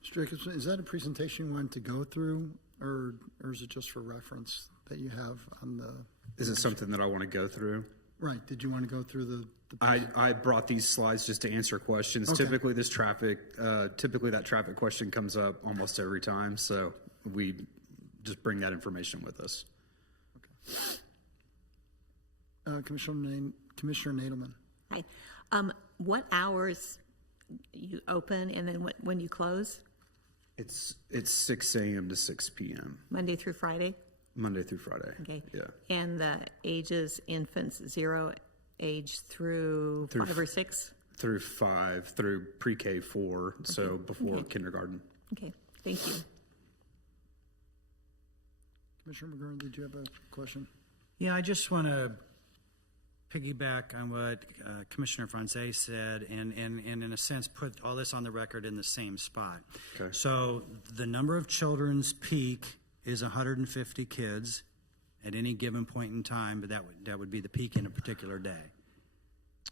Mr. Jacobson, is that a presentation you wanted to go through, or is it just for reference that you have on the? Is it something that I want to go through? Right. Did you want to go through the I brought these slides just to answer questions. Okay. Typically that traffic question comes up almost every time, so we just bring that information with us. Okay. Commissioner Nadelman. Hi. What hours you open, and then when you close? It's 6 a.m. to 6 p.m. Monday through Friday? Monday through Friday. Okay. Yeah. And the ages, infants, 0 age through 5 or 6? Through 5, through pre-K 4, okay. So before kindergarten. Okay, thank you. Commissioner McGurran, did you have a question? Yeah, I just want to piggyback on what Commissioner Franze said, and in a sense put all this on the record in the same spot. Okay. So the number of children's peak is 150 kids, at any given point in time, but that would be the peak in a particular day.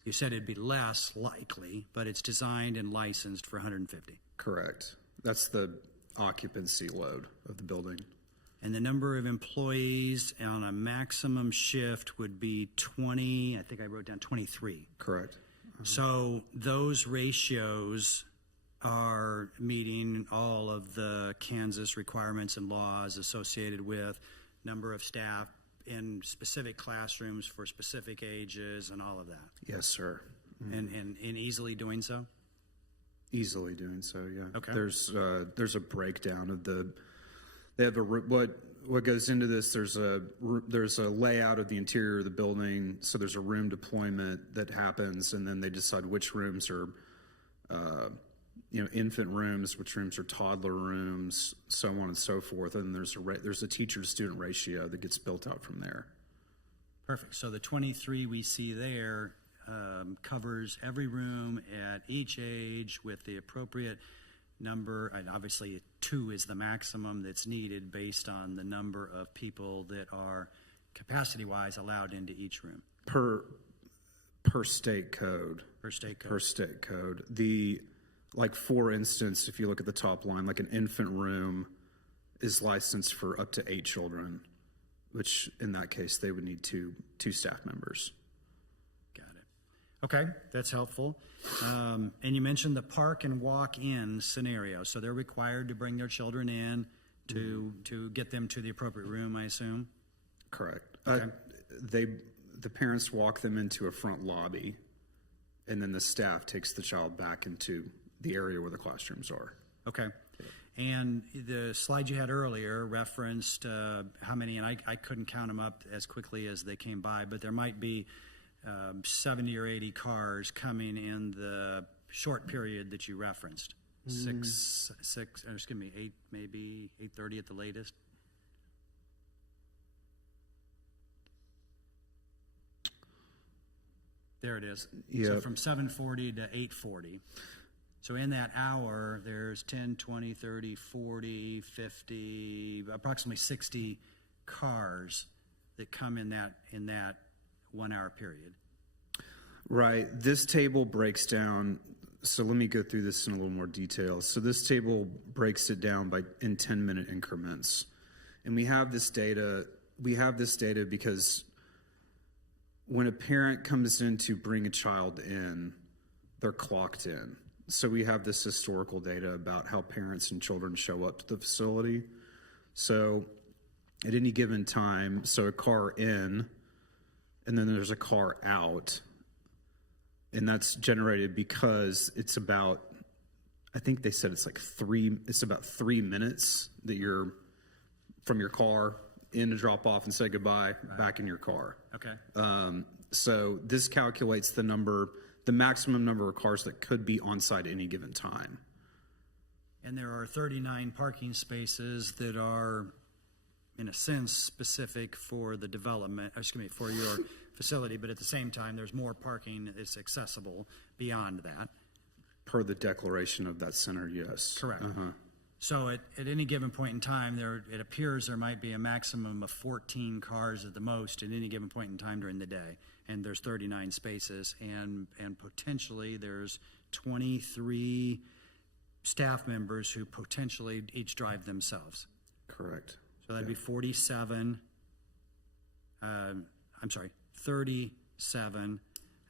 You said it'd be less likely, but it's designed and licensed for 150. Correct. That's the occupancy load of the building. And the number of employees on a maximum shift would be 20, I think I wrote down 23. Correct. So those ratios are meeting all of the Kansas requirements and laws associated with number of staff in specific classrooms for specific ages and all of that. Yes, sir. And easily doing so? Easily doing so, yeah. Okay. There's a breakdown of they have what goes into this. There's a layout of the interior of the building. So there's a room deployment that happens, and then they decide which rooms are, infant rooms, which rooms are toddler rooms, so on and so forth. And there's a teacher-to-student ratio that gets built out from there. Perfect. So the 23 we see there covers every room at each age with the appropriate number, and obviously 2 is the maximum that's needed based on the number of people that are capacity-wise allowed into each room. Per state code. Per state code. Per state code. Like for instance, if you look at the top line, like an infant room is licensed for up to 8 children, which in that case they would need two staff members. Okay, that's helpful. And you mentioned the park and walk-in scenario. So they're required to bring their children in to get them to the appropriate room, I assume? Correct. Okay. The parents walk them into a front lobby, and then the staff takes the child back into the area where the classrooms are. Okay. And the slide you had earlier referenced how many, and I couldn't count them up as quickly as they came by, but there might be 70 or 80 cars coming in the short period that you referenced. 8, maybe 8:30 at the latest. There it is. Yeah. So from 7:40 to 8:40. So in that hour, there's 10, 20, 30, 40, 50, approximately 60 cars that come in that 1 hour period. Right. This table breaks down. So let me go through this in a little more detail. So this table breaks it down in 10-minute increments. And we have this data because when a parent comes in to bring a child in, they're clocked in. So we have this historical data about how parents and children show up to the facility. So at any given time, so a car in, and then there's a car out. And that's generated because it's about, I think they said it's about 3 minutes that you're from your car in to drop off and say goodbye, back in your car. Okay. So this calculates the maximum number of cars that could be on site at any given time. And there are 39 parking spaces that are, in a sense, specific for the development, for your facility, but at the same time, there's more parking that's accessible beyond that. Per the declaration of that center, yes. Correct. So at any given point in time, it appears there might be a maximum of 14 cars at the most at any given point in time during the day. And there's 39 spaces, and potentially there's 23 staff members who potentially each drive themselves. Correct. So that'd be 37, 37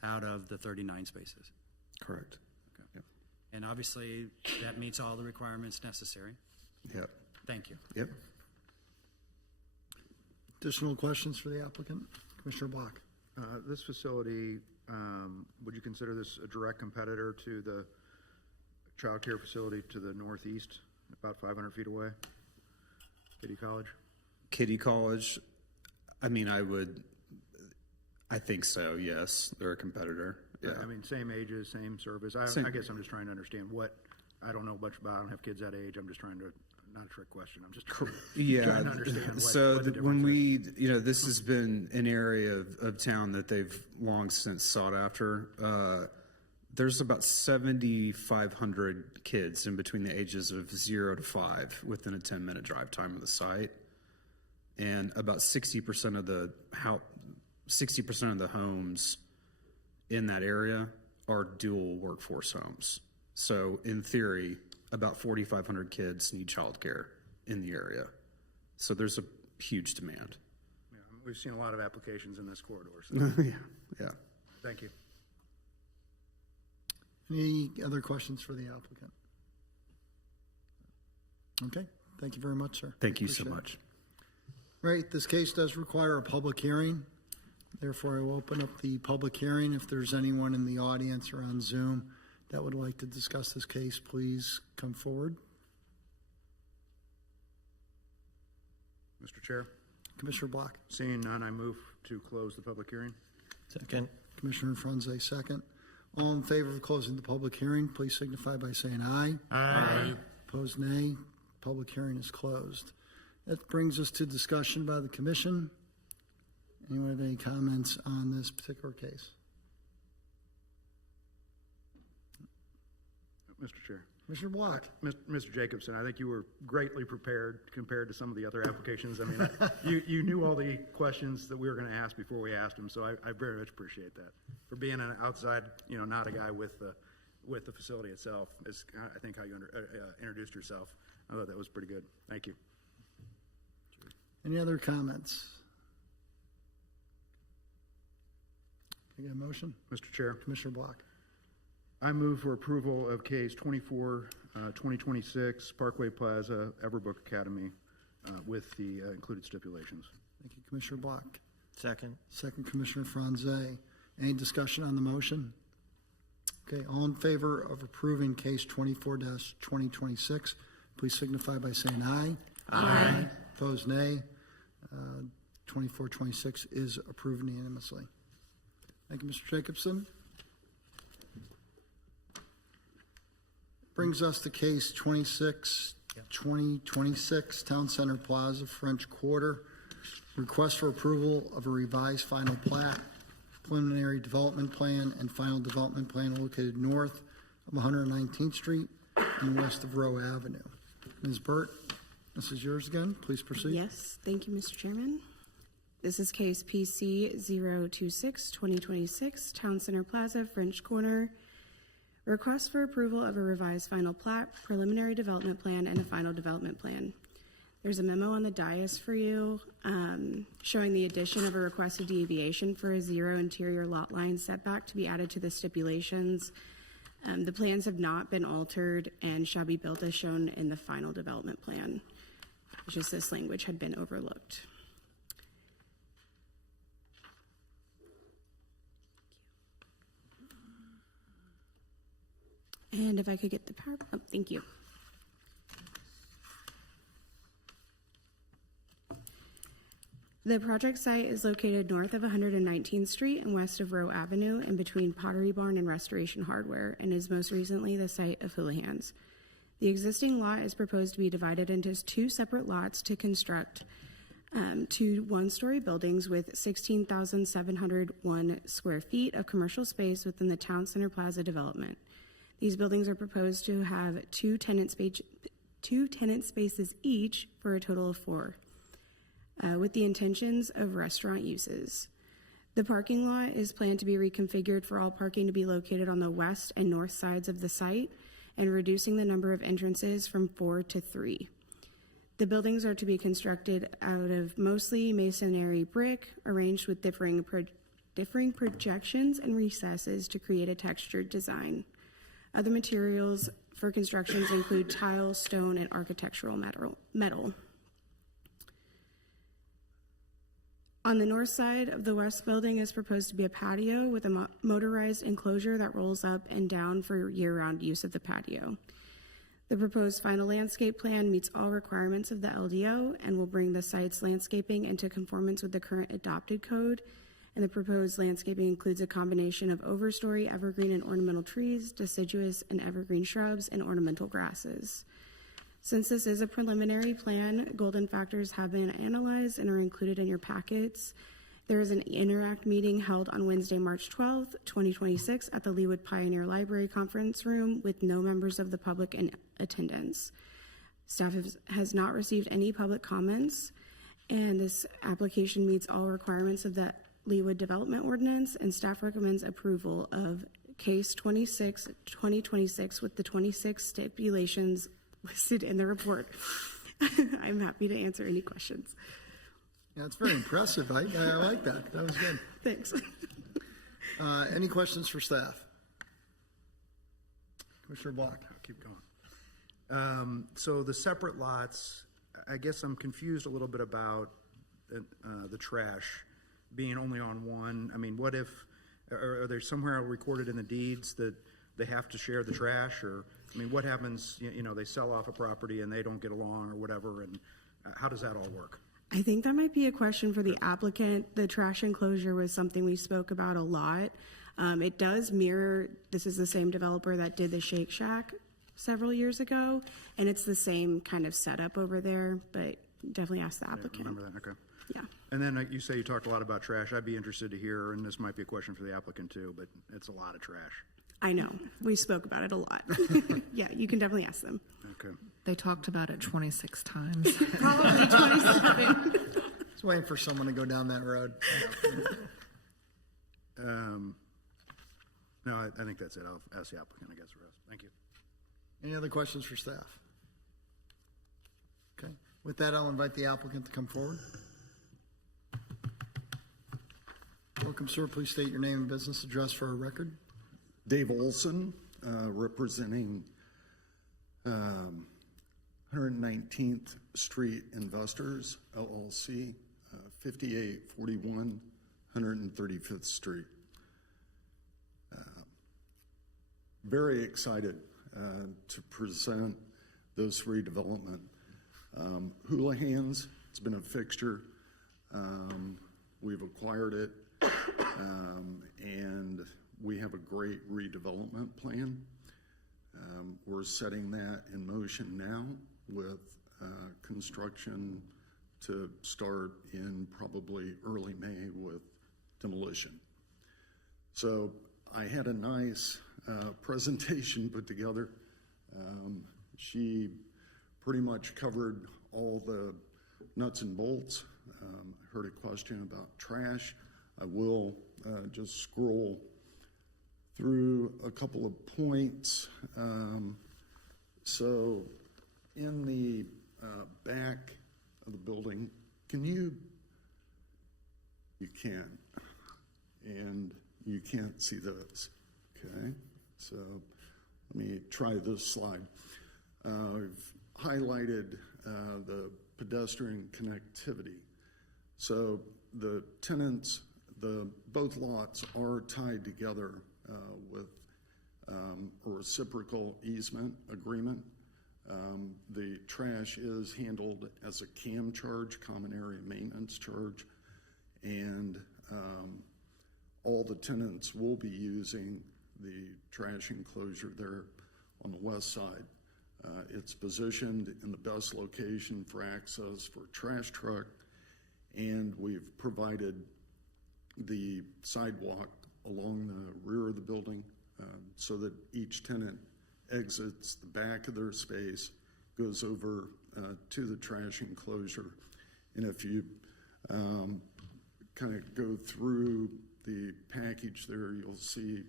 out of the 39 spaces. Correct. Okay. Yep. And obviously, that meets all the requirements necessary. Yep. Thank you. Yep. Additional questions for the applicant? Commissioner Block. This facility, would you consider this a direct competitor to the child care facility to the northeast, about 500 feet away? Kitty College? Kitty College, I think so, yes. They're a competitor. Yeah. I mean, same ages, same service. I guess I'm just trying to understand I don't know much about, I don't have kids that age. I'm just trying to, not a trick question. I'm just trying to understand what the when we, this has been an area of town that they've long since sought after. There's about 7,500 kids in between the ages of 0 to 5 within a 10-minute drive time of the site. and about 60% of the 60% of the homes in that area are dual workforce homes. So in theory, about 4,500 kids need childcare in the area. So there's a huge demand. Yeah, we've seen a lot of applications in this corridor, so Yeah. thank you. Any other questions for the applicant? Okay, thank you very much, sir. Thank you so Appreciate it. much. Right, this case does require a public hearing. Therefore, I will open up the public hearing. If there's anyone in the audience or on Zoom that would like to discuss this case, please come forward. Mr. Chair, Commissioner Block. seeing none, I move to close the public hearing. Second. Commissioner Franze, second. All in favor of closing the public hearing, please signify by saying aye. Aye. Opposed, nay. Public hearing is closed. That brings us to discussion by the commission. Anyone have any comments on this particular case? Mr. Chair. Commissioner Block. Mr. Jacobson, I think you were greatly prepared compared to some of the other applications. I mean, you knew all the questions that we were going to ask before we asked them, so I very much appreciate that. For being an outside, not a guy with the facility itself, is I think how you introduced yourself. I thought that was pretty good. Thank you. Any other comments? I got a motion? Mr. Chair. Commissioner Block. I move for approval of case 24-2026 Parkway Plaza, Everbrook Academy, with the included stipulations. Thank you, Commissioner Block. Second. Second, Commissioner Franze. Any discussion on the motion? Okay, all in favor of approving case 24-2026, please signify by saying aye. Aye. Opposed, nay. 24-26 is approved unanimously. Thank you, Mr. Jacobson. Brings us to case 26-2026, Town Center Plaza, French Quarter. Request for approval of a revised final plat, preliminary development plan, and final development plan located north of 119th Street and west of Rowe Avenue. Ms. Burt, this is yours again. Please proceed. Yes, thank you, Mr. Chairman. This is case PC 026-2026, Town Center Plaza, French Corner. Request for approval of a revised final plat, preliminary development plan, and a final development plan. There's a memo on the dais for you showing the addition of a requested deviation for a 0 interior lot line setback to be added to the stipulations. The plans have not been altered and shall be built as shown in the final development plan. It's just this language had been overlooked. And if I could get the power, oh, thank you. The project site is located north of 119th Street and west of Rowe Avenue in between Pottery Barn and Restoration Hardware, and is most recently the site of Houlihan's. The existing lot is proposed to be divided into 2 separate lots to construct 2 one-story buildings with 16,701 square feet of commercial space within the Town Center Plaza development. These buildings are proposed to have 2 tenant spaces each for a total of 4, with the intentions of restaurant uses. The parking lot is planned to be reconfigured for all parking to be located on the west and north sides of the site, and reducing the number of entrances from 4 to 3. The buildings are to be constructed out of mostly masonry brick, arranged with differing projections and recesses to create a textured design. Other materials for constructions include tile, stone, and architectural metal. On the north side of the west building is proposed to be a patio with a motorized enclosure that rolls up and down for year-round use of the patio. The proposed final landscape plan meets all requirements of the LDO and will bring the site's landscaping into conformance with the current adopted code. And the proposed landscaping includes a combination of overstory evergreen and ornamental trees, deciduous and evergreen shrubs, and ornamental grasses. Since this is a preliminary plan, golden factors have been analyzed and are included in your packets. There is an Interact meeting held on Wednesday, March 12th, 2026 at the Leawood Pioneer Library Conference Room with no members of the public in attendance. Staff has not received any public comments, And this application meets all requirements of the Leawood Development Ordinance, and staff recommends approval of case 26/2026 with the 26 stipulations listed in the report. I'm happy to answer any questions. Yeah, it's very impressive. I like that. That was good. Thanks. Any questions for staff? Commissioner Block. I'll keep going. So the separate lots, I guess I'm confused a little bit about the trash being only on one. I mean, what if, are there somewhere recorded in the deeds that they have to share the trash? Or, I mean, what happens, you know, they sell off a property and they don't get along or whatever, and how does that all work? I think that might be a question for the applicant. The trash enclosure was something we spoke about a lot. It does mirror, this is the same developer that did the Shake Shack several years ago, and it's the same kind of setup over there, but definitely ask the applicant. I remember that, okay. Yeah. And then you say you talked a lot about trash. I'd be interested to hear, and this might be a question for the applicant too, but it's a lot of trash. I know. We spoke about it a lot. Yeah, you can definitely ask them. Okay. They talked about it 26 times. Probably 27. Just waiting for someone to go down that road. No, I think that's it. I'll ask the applicant, I guess, the rest. Thank you. Any other questions for staff? Okay. With that, I'll invite the applicant to come forward. Welcome, sir. Please state your name and business address for our record. Dave Olson, representing 119th Street Investors, LLC, 5841 135th Street. Very excited to present this redevelopment. Houlihan's, it's been a fixture. We've acquired it, and we have a great redevelopment plan. We're setting that in motion now with construction to start in probably early May with demolition. So I had a nice presentation put together. She pretty much covered all the nuts and bolts. I heard a question about trash. I will just scroll through a couple of points. So in the back of the building, you can, and you can't see those, okay? So let me try this slide. I've highlighted the pedestrian connectivity. So the tenants, both lots are tied together with a reciprocal easement agreement. The trash is handled as a CAM charge, common area maintenance charge, and all the tenants will be using the trash enclosure there on the west side. It's positioned in the best location for access for a trash truck, and we've provided the sidewalk along the rear of the building so that each tenant exits the back of their space, goes over to the trash enclosure. And if you kind of go through the package there, you'll see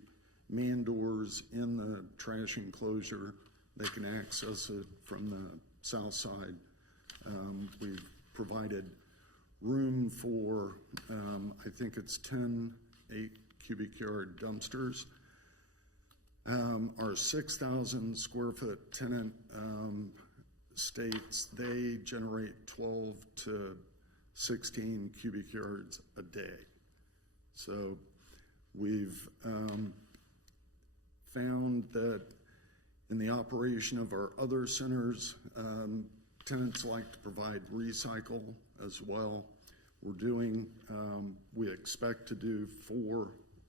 man doors in the trash enclosure. They can access it from the south side. We've provided room for, I think it's 10 8 cubic yard dumpsters. Our 6,000 square foot tenant states they generate 12 to 16 cubic yards a day. So we've found that in the operation of our other centers, tenants like to provide recycle as well. We're doing, we expect to do 4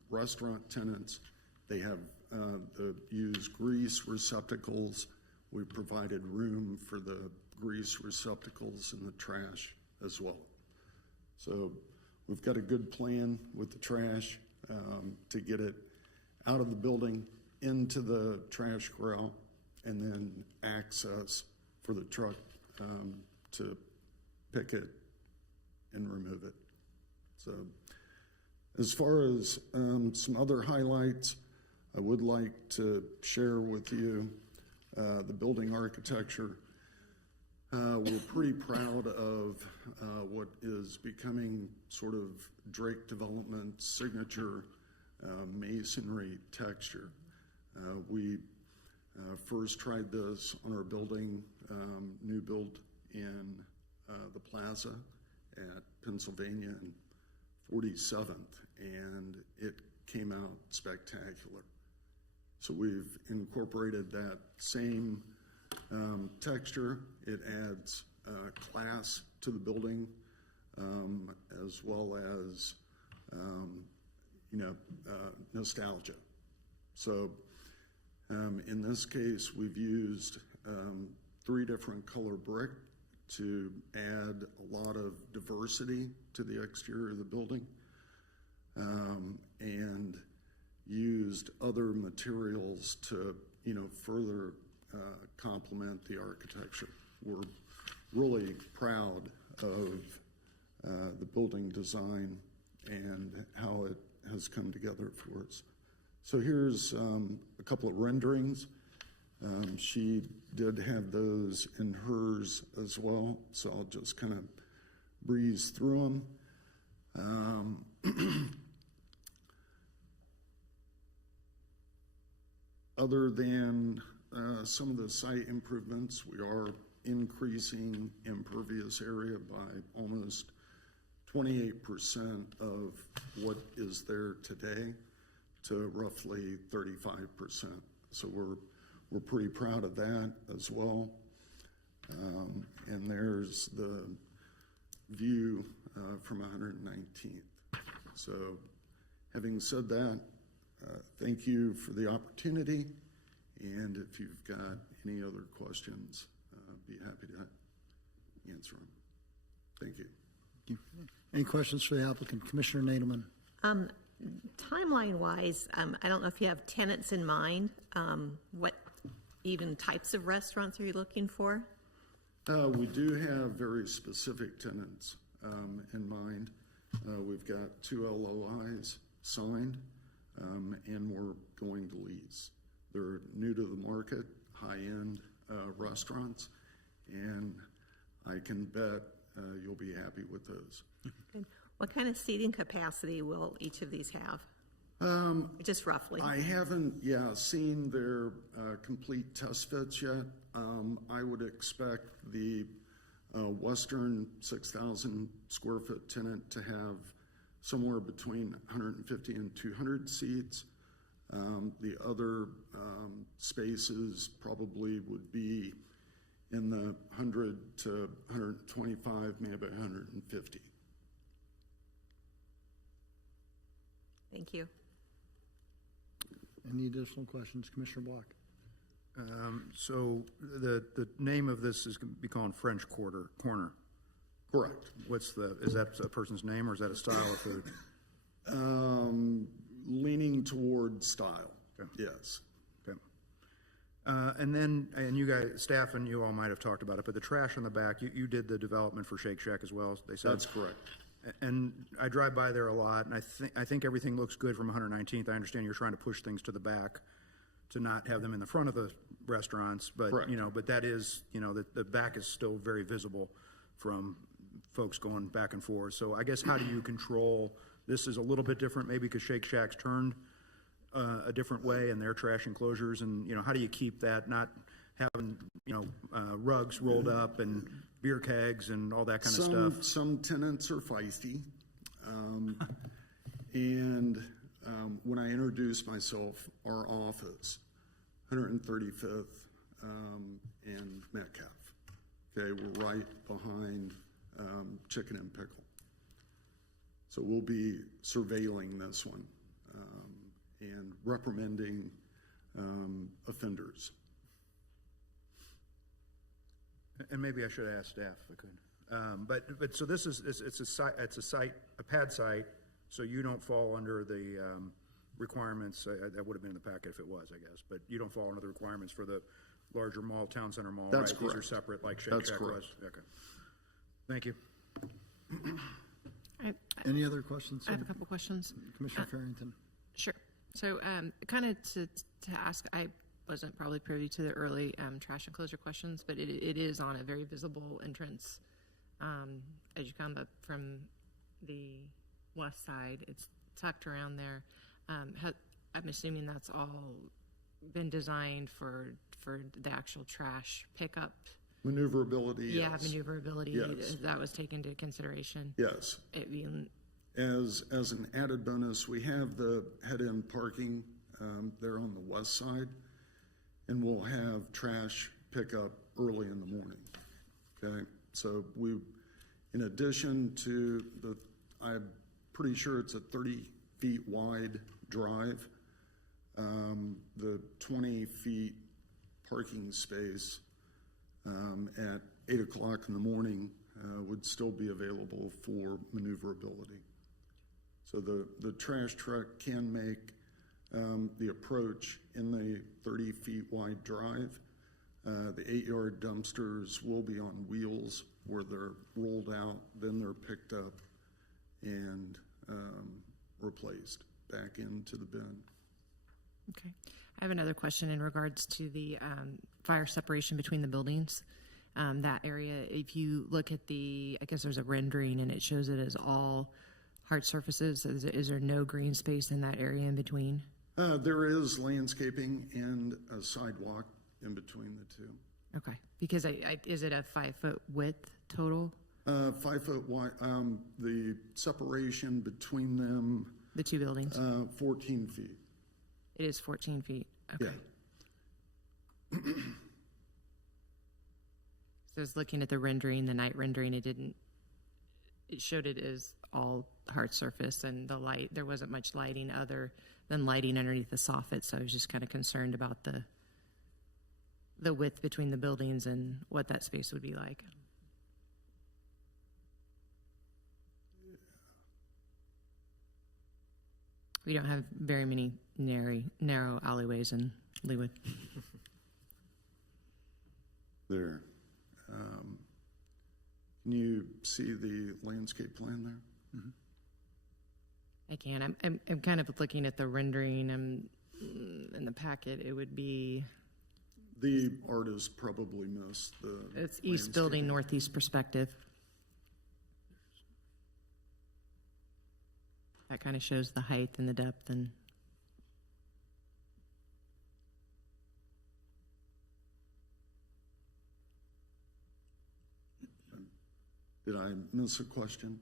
restaurant tenants. They have the used grease receptacles. We provided room for the grease receptacles in the trash as well. So we've got a good plan with the trash to get it out of the building into the trash corral, and then access for the truck to pick it and remove it. So as far as some other highlights, I would like to share with you the building architecture. We're pretty proud of what is becoming sort of Drake Development's signature masonry texture. We first tried this on our building, new build in the plaza at Pennsylvania and 47th, and it came out spectacular. So we've incorporated that same texture. It adds class to the building, as well as nostalgia. So in this case, we've used 3 different color brick to add a lot of diversity to the exterior of the building, and used other materials to further complement the architecture. We're really proud of the building design and how it has come together for us. So here's a couple of renderings. She did have those in hers as well, so I'll just kind of breeze through them. Other than some of the site improvements, we are increasing impervious area by almost 28% of what is there today to roughly 35%. So we're pretty proud of that as well. And there's the view from 119th. So having said that, thank you for the opportunity. And if you've got any other questions, be happy to answer them. Thank you. Any questions for the applicant? Commissioner Nadelman. Timeline-wise, I don't know if you have tenants in mind. What even types of restaurants are you looking for? We do have very specific tenants in mind. We've got 2 LOIs signed, and we're going to lease. They're new to the market, high-end restaurants, and I can bet you'll be happy with those. Good. What kind of seating capacity will each of these have? Just roughly. I haven't, seen their complete test fits yet. I would expect the Western 6,000 square foot tenant to have somewhere between 150 and 200 seats. The other spaces probably would be in the 100 to 125, maybe 150. Thank you. Any additional questions? Commissioner Block. So the name of this is going to be called French Corner. Correct. Is that a person's name or is that a style of food? Leaning toward style. Okay. Yes. Okay. And you guys, staff and you all might have talked about it, but the trash in the back, you did the development for Shake Shack as well, they said? That's correct. And I drive by there a lot, and I think everything looks good from 119th. I understand you're trying to push things to the back to not have them in the front of the restaurants, but Correct. but that is, the back is still very visible from folks going back and forth. So I guess how do you control, this is a little bit different maybe because Shake Shack's turned a different way in their trash enclosures, and how do you keep that not having rugs rolled up and beer kegs and all that kind of stuff? Some tenants are feisty, and when I introduced myself, our office, 135th and Metcalf. Okay, we're right behind Chicken and Pickle. So we'll be surveilling this one and reprimanding offenders. And maybe I should ask staff if I could. But so this is, it's a pad site, so you don't fall under the requirements, that would have been in the packet if it was, I guess, but you don't fall under the requirements for the larger mall, town center mall, right? That's correct. These are separate like Shake That's Shack correct. was? Okay. Thank you. Any other questions? I have a couple questions. Commissioner Farrington. Sure. So, kind of to ask, I wasn't probably privy to the early trash enclosure questions, but it is on a very visible entrance as you come up from the west side. It's tucked around there. I'm assuming that's all been designed for the actual trash pickup. Maneuverability, Yeah, yes. maneuverability. Yes. That was taken into consideration. Yes. It being As an added bonus, we have the head-end parking there on the west side, and we'll have trash pickup early in the morning. Okay, so in addition to I'm pretty sure it's a 30 feet wide drive. The 20 feet parking space at 8 o'clock in the morning would still be available for maneuverability. So the trash truck can make the approach in the 30 feet wide drive. The 8-yard dumpsters will be on wheels where they're rolled out, then they're picked up and replaced back into the bin. okay. I have another question in regards to the fire separation between the buildings. That area, if you look at I guess there's a rendering and it shows it as all hard surfaces. Is there no green space in that area in between? There is landscaping and a sidewalk in between the two. Okay, because is it a 5-foot width total? 5 foot wide, the separation between them. The two buildings? 14 feet. It is 14 feet, okay. Yeah. So I was looking at the rendering, the night rendering, it showed it as all hard surface and the light, there wasn't much lighting other than lighting underneath the soffit, so I was just kind of concerned about the width between the buildings and what that space would be like. We don't have very many narrow alleyways in Leawood. There. Can you see the landscape plan there? I can. I'm kind of looking at the rendering in the packet. It would be. The artist probably missed the. It's east building, northeast perspective. That kind of shows the height and the depth and. Did I miss a question?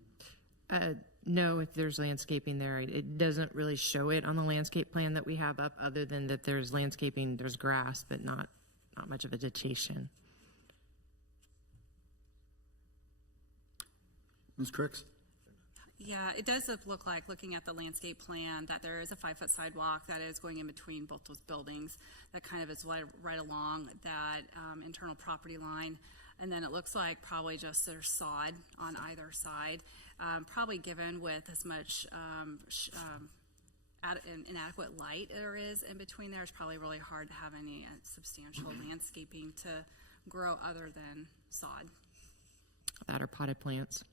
No, if there's landscaping there, it doesn't really show it on the landscape plan that we have up, other than that there's landscaping, there's grass, but not much of a vegetation. Ms. Cricks? Yeah, it does look like, looking at the landscape plan, that there is a 5-foot sidewalk that is going in between both those buildings that kind of is right along that internal property line. And then it looks like probably just there's sod on either side, probably given with as much inadequate light there is in between there, it's probably really hard to have any substantial landscaping to grow other than sod. That are potted plants.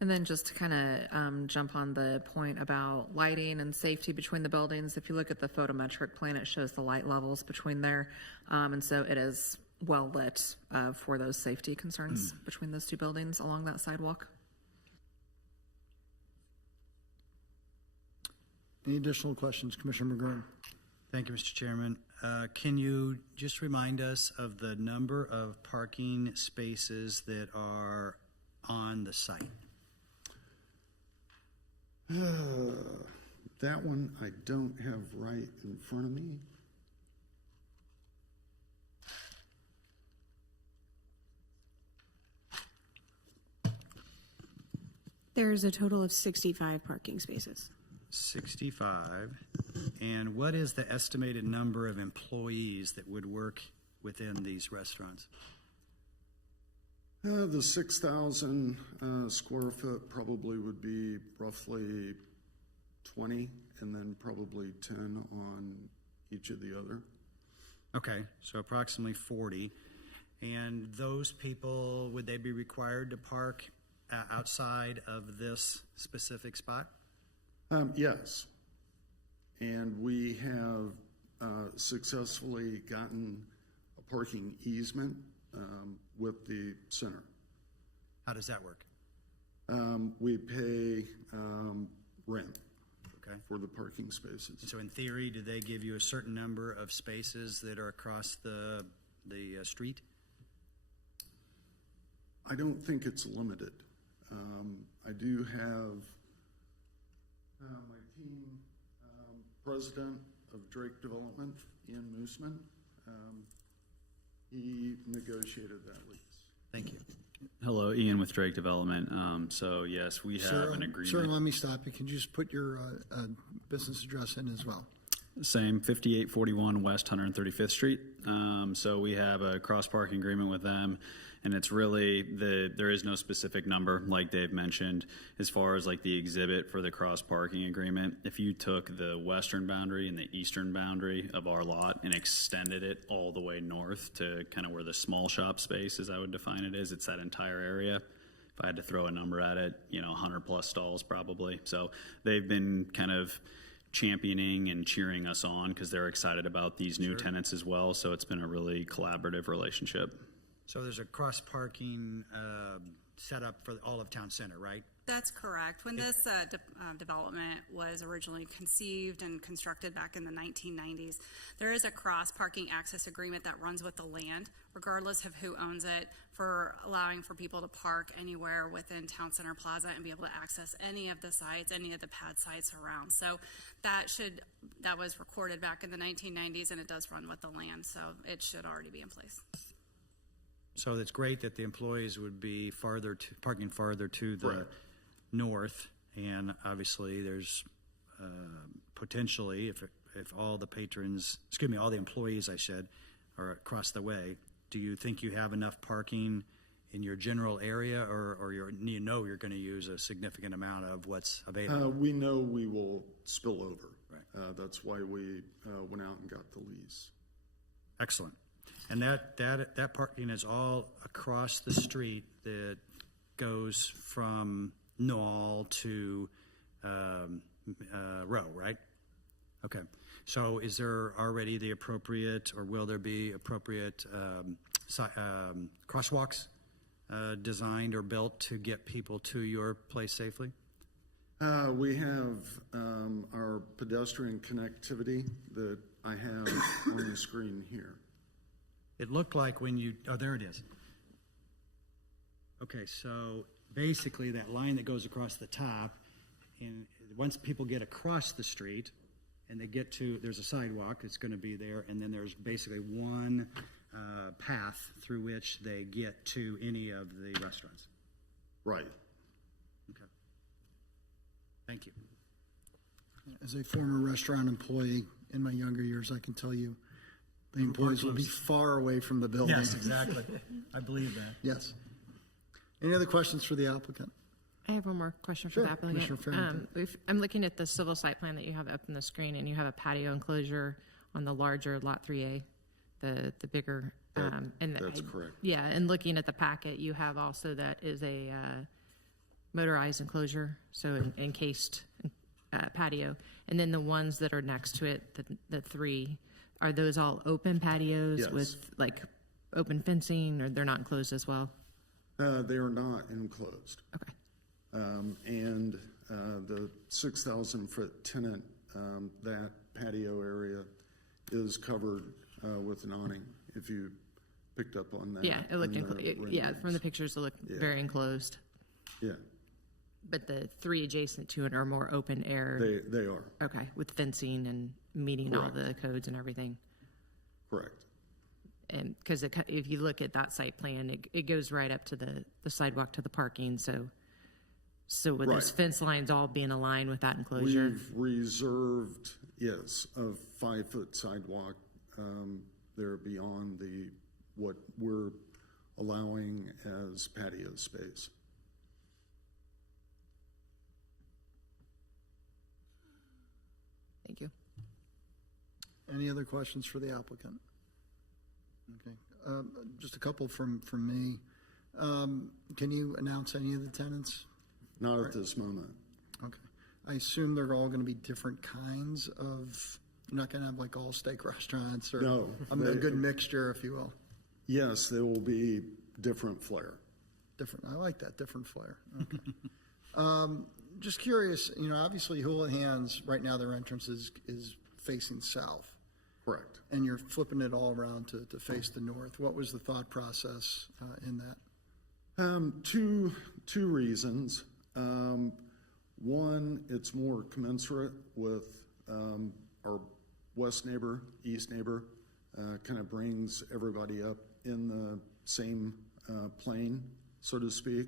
And then just to kind of jump on the point about lighting and safety between the buildings, if you look at the photometric plan, it shows the light levels between there. And so it is well lit for those safety concerns between those two buildings along that sidewalk. Any additional questions? Commissioner McGurn. Thank you, Mr. Chairman. Can you just remind us of the number of parking spaces that are on the site? That one I don't have right in front of me. There's a total of 65 parking spaces. 65. And what is the estimated number of employees that would work within these restaurants? The 6,000 square foot probably would be roughly 20, and then probably 10 on each of the other. Okay, so approximately 40. And those people, would they be required to park outside of this specific spot? Yes. And we have successfully gotten a parking easement with the center. How does that work? We pay rent Okay. for the parking spaces. So in theory, do they give you a certain number of spaces that are across the street? I don't think it's limited. I do have my team president of Drake Development, Ian Mooseman. He negotiated that lease. Thank you. Hello, Ian with Drake Development. So yes, we have an agreement. Sir, let me stop you. Can you just put your business address in as well? Same, 5841 West 135th Street. So we have a cross-parking agreement with them, and it's really, there is no specific number, like Dave mentioned, as far as like the exhibit for the cross-parking agreement. If you took the western boundary and the eastern boundary of our lot and extended it all the way north to kind of where the small shop space, as I would define it, is, it's that entire area. If I had to throw a number at it, 100 plus stalls probably. So they've been kind of championing and cheering us on because they're excited about these new tenants as well. So it's been a really collaborative relationship. So there's a cross-parking set up for all of Town Center, right? That's correct. When this development was originally conceived and constructed back in the 1990s, there is a cross-parking access agreement that runs with the land, regardless of who owns it, for allowing for people to park anywhere within Town Center Plaza and be able to access any of the sites, any of the pad sites around. So that was recorded back in the 1990s, and it does run with the land, so it should already be in place. So it's great that the employees would be parking farther to the north, and obviously there's potentially, if all the all the employees, I said, are across the way, do you think you have enough parking in your general area, or you're going to use a significant amount of what's available? We know we will spill over. Right. That's why we went out and got the lease. Excellent. And that parking is all across the street that goes from Knoll to Row, right? Okay. So is there already the appropriate, or will there be appropriate crosswalks designed or built to get people to your place safely? We have our pedestrian connectivity that I have on the screen here. It looked like there it is. Okay, so basically that line that goes across the top, and once people get across the street and they get to, there's a sidewalk that's going to be there, and then there's basically one path through which they get to any of the restaurants. Right. Okay. Thank you. As a former restaurant employee in my younger years, I can tell you, the employees will be far away from the building. Yes, exactly. I believe that. Yes. Any other questions for the applicant? I have one more question for Sure, the applicant. Commissioner Farrington. I'm looking at the civil site plan that you have up on the screen, and you have a patio enclosure on the larger Lot 3A, the bigger. That's correct. Yeah, and looking at the packet, you have also that is a motorized enclosure, so an encased patio. And then the ones that are next to it, the three, are those all open patios Yes. with like open fencing, or they're not enclosed as well? They are not enclosed. Okay. And the 6,000-foot tenant, that patio area is covered with an awning, if you picked up on that. Yeah, it looked in the yeah, from the renderings. pictures, it looked Yeah. very enclosed. Yeah, But the three adjacent to it are more open air. they are, Okay, with fencing and meeting all Correct. the codes and everything. correct. And because if you look at that site plan, it goes right up to the sidewalk to the parking. So with those Right. fence lines all being aligned with that enclosure. We've reserved, yes, a 5-foot sidewalk there beyond what we're allowing as patio space. Thank you. Any other questions for the applicant? Okay. just a couple from me. Can you announce any of the tenants? Not at this moment. Okay. I assume they're all going to be different kinds of, you're not going to have like all steak restaurants or No, a good mixture, if you will. Yes, there will be different flair. Different. I like that, different flair. Okay. Just curious, obviously Houlihan's right now their entrance is facing south. Correct. And you're flipping it all around to face the north. What was the thought process in that? Two reasons. One, it's more commensurate with our west neighbor, east neighbor, kind of brings everybody up in the same plane, so to speak.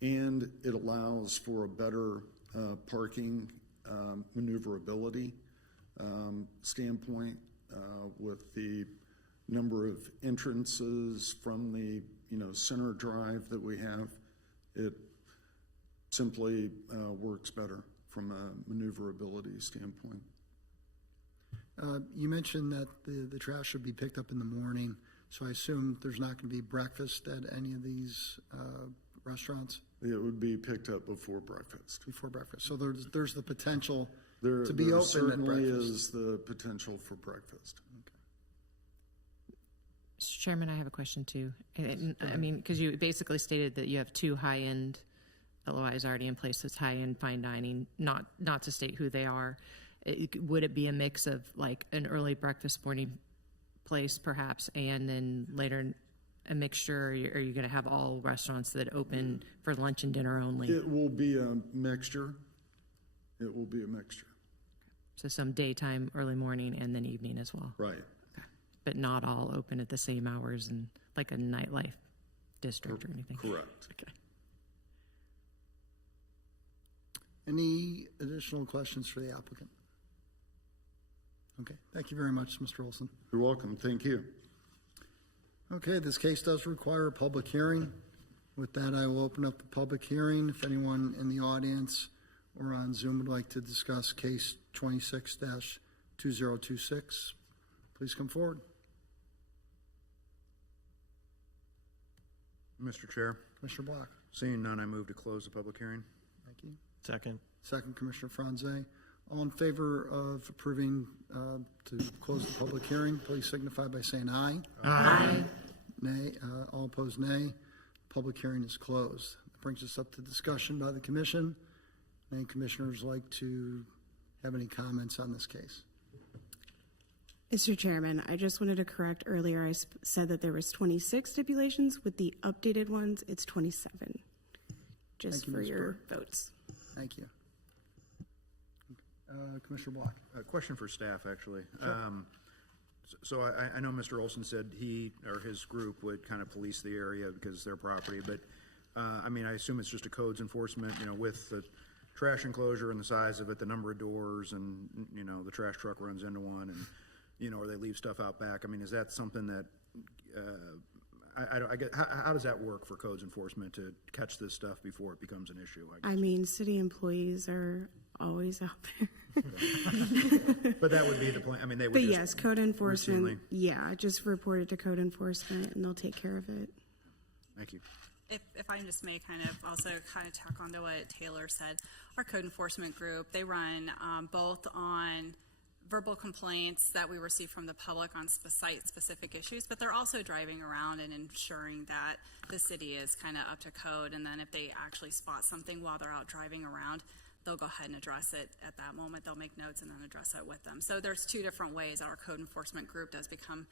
And it allows for a better parking maneuverability standpoint with the number of entrances from the center drive that we have. It simply works better from a maneuverability standpoint. You mentioned that the trash should be picked up in the morning, so I assume there's not going to be breakfast at any of these restaurants? It would be picked up before breakfast. Before breakfast. So there's the potential There to be open at certainly breakfast. is the potential for breakfast. Mr. Chairman, I have a question too. I mean, because you basically stated that you have two high-end LOIs already in place that's high-end fine dining, not to state who they are. Would it be a mix of like an early breakfast morning place perhaps, and then later a mixture? Or are you going to have all restaurants that open for lunch and dinner only? It will be a mixture. It will be a mixture. So some daytime, early morning, and then evening as well? Right. But not all open at the same hours and like a nightlife district or anything? Correct. Okay. Any additional questions for the applicant? Okay, thank you very much, Mr. Olson. You're welcome. Thank you. Okay, this case does require a public hearing. With that, I will open up the public hearing. If anyone in the audience or on Zoom would like to discuss case 26-2026, please come forward. Mr. Chair, Commissioner Block. seeing none, I move to close the public hearing. Thank you. Second. Second, Commissioner Franze. All in favor of approving to close the public hearing, please signify by saying aye. Aye. Nay. All opposed, nay. Public hearing is closed. That brings us up to discussion by the commission. Any commissioners like to have any comments on this case? Mr. Chairman, I just wanted to correct earlier, I said that there was 26 stipulations. With the updated ones, it's 27, just Thank you, for Ms. your Burke. votes. Thank you. Commissioner Block. A question for staff, actually. So I know Mr. Olson said he or his group would kind of police the area because it's their property, but I mean, I assume it's just a codes enforcement, with the trash enclosure and the size of it, the number of doors, and, the trash truck runs into one, and, or they leave stuff out back. I mean, is that something that, I get, how does that work for codes enforcement to catch this stuff before it becomes an issue? I I mean, city employees are always out there. But that would be the point. I mean, they would But just yes, code enforcement, routinely- yeah, just report it to code enforcement and they'll take care of it. Thank you. If I just may kind of also kind of tack on to what Taylor said, our code enforcement group, they run both on verbal complaints that we receive from the public on site-specific issues, but they're also driving around and ensuring that the city is kind of up to code, and then if they actually spot something while they're out driving around, they'll go ahead and address it at that moment. They'll make notes and then address it with them. So there's two different ways that our code enforcement group does become,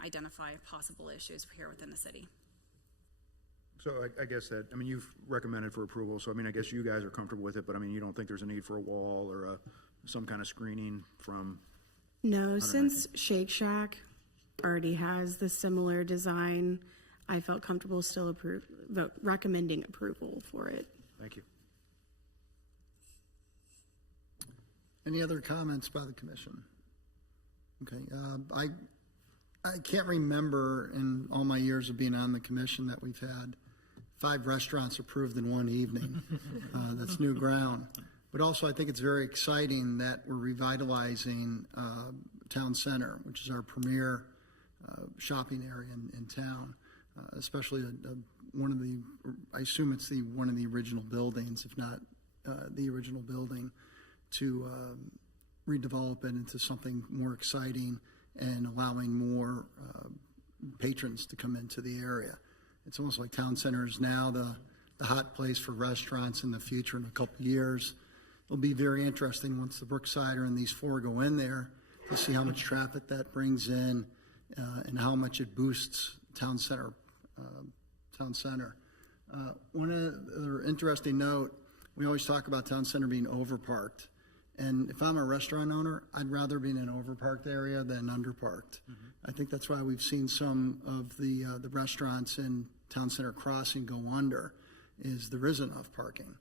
identify possible issues here within the city. So I guess that, I mean, you've recommended for approval, so I mean, I guess you guys are comfortable with it, but I mean, you don't think there's a need for a wall or some kind of screening from? No, since Shake Shack already has the similar design, I felt comfortable still recommending approval for it. Thank you. Any other comments by the commission? Okay, I can't remember in all my years of being on the commission that we've had 5 restaurants approved in one evening. That's new ground. But also, I think it's very exciting that we're revitalizing Town Center, which is our premier shopping area in town, especially one of the, I assume it's one of the original buildings, if not the original building, to redevelop it into something more exciting and allowing more patrons to come into the area. It's almost like Town Center is now the hot place for restaurants in the future. In a couple of years, it'll be very interesting once the Brooksider and these four go in there to see how much traffic that brings in and how much it boosts Town Center. One other interesting note, we always talk about Town Center being overparked. And if I'm a restaurant owner, I'd rather be in an overparked area than underparked. I think that's why we've seen some of the restaurants in Town Center Crossing go under, is there isn't enough parking.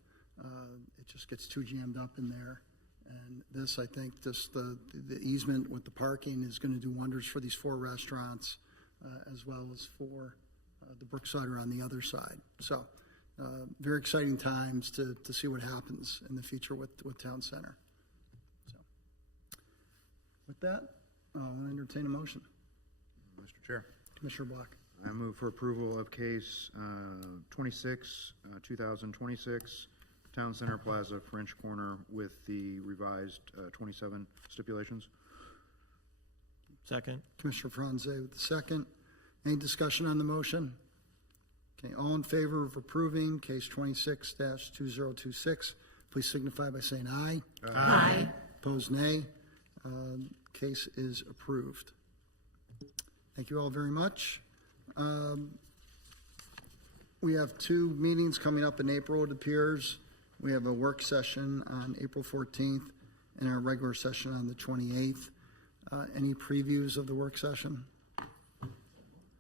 It just gets too jammed up in there. And this, I think, just the easement with the parking is going to do wonders for these four restaurants, as well as for the Brooksider on the other side. So very exciting times to see what happens in the future with Town Center. So with that, I'll entertain a motion. Mr. Chair. Commissioner Block. I move for approval of case 26, 2026, Town Center Plaza, French Corner, with the revised 27 stipulations. Second. Commissioner Franze with the second. Any discussion on the motion? Okay, all in favor of approving case 26-2026, please signify by saying aye. Aye. Opposed, nay. Case is approved. Thank you all very much. We have two meetings coming up in April, it appears. We have a work session on April 14th and our regular session on the 28th. Any previews of the work session?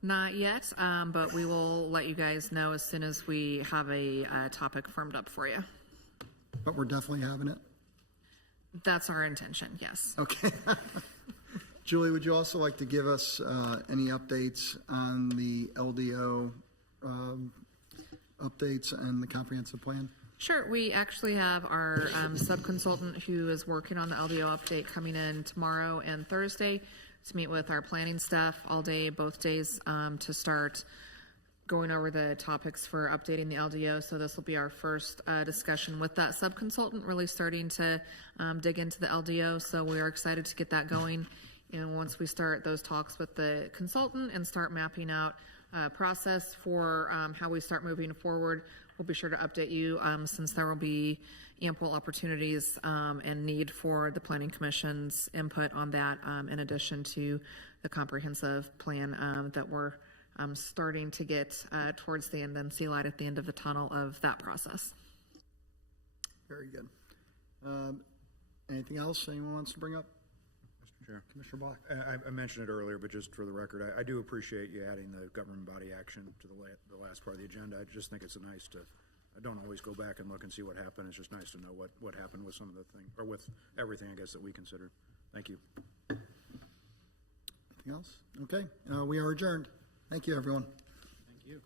Not yet, but we will let you guys know as soon as we have a topic firmed up for you. But we're definitely having it? That's our intention, yes. Okay. Julie, would you also like to give us any updates on the LDO updates and the comprehensive plan? Sure. We actually have our sub-consultant who is working on the LDO update coming in tomorrow and Thursday to meet with our planning staff all day, both days, to start going over the topics for updating the LDO. So this will be our first discussion with that sub-consultant, really starting to dig into the LDO. So we are excited to get that going. And once we start those talks with the consultant and start mapping out a process for how we start moving forward, we'll be sure to update you since there will be ample opportunities and need for the Planning Commission's input on that, in addition to the comprehensive plan that we're starting to get towards the end and see light at the end of the tunnel of that process. Very good. Anything else anyone wants to bring up? Mr. Chair. Commissioner Block. I mentioned it earlier, but just for the record, I do appreciate you adding the government body action to the last part of the agenda. I just think it's nice to, I don't always go back and look and see what happened. It's just nice to know what happened with some of the things, or with everything, I guess, that we considered. Thank you. Anything else? Okay. We are adjourned. Thank you, everyone. Thank you.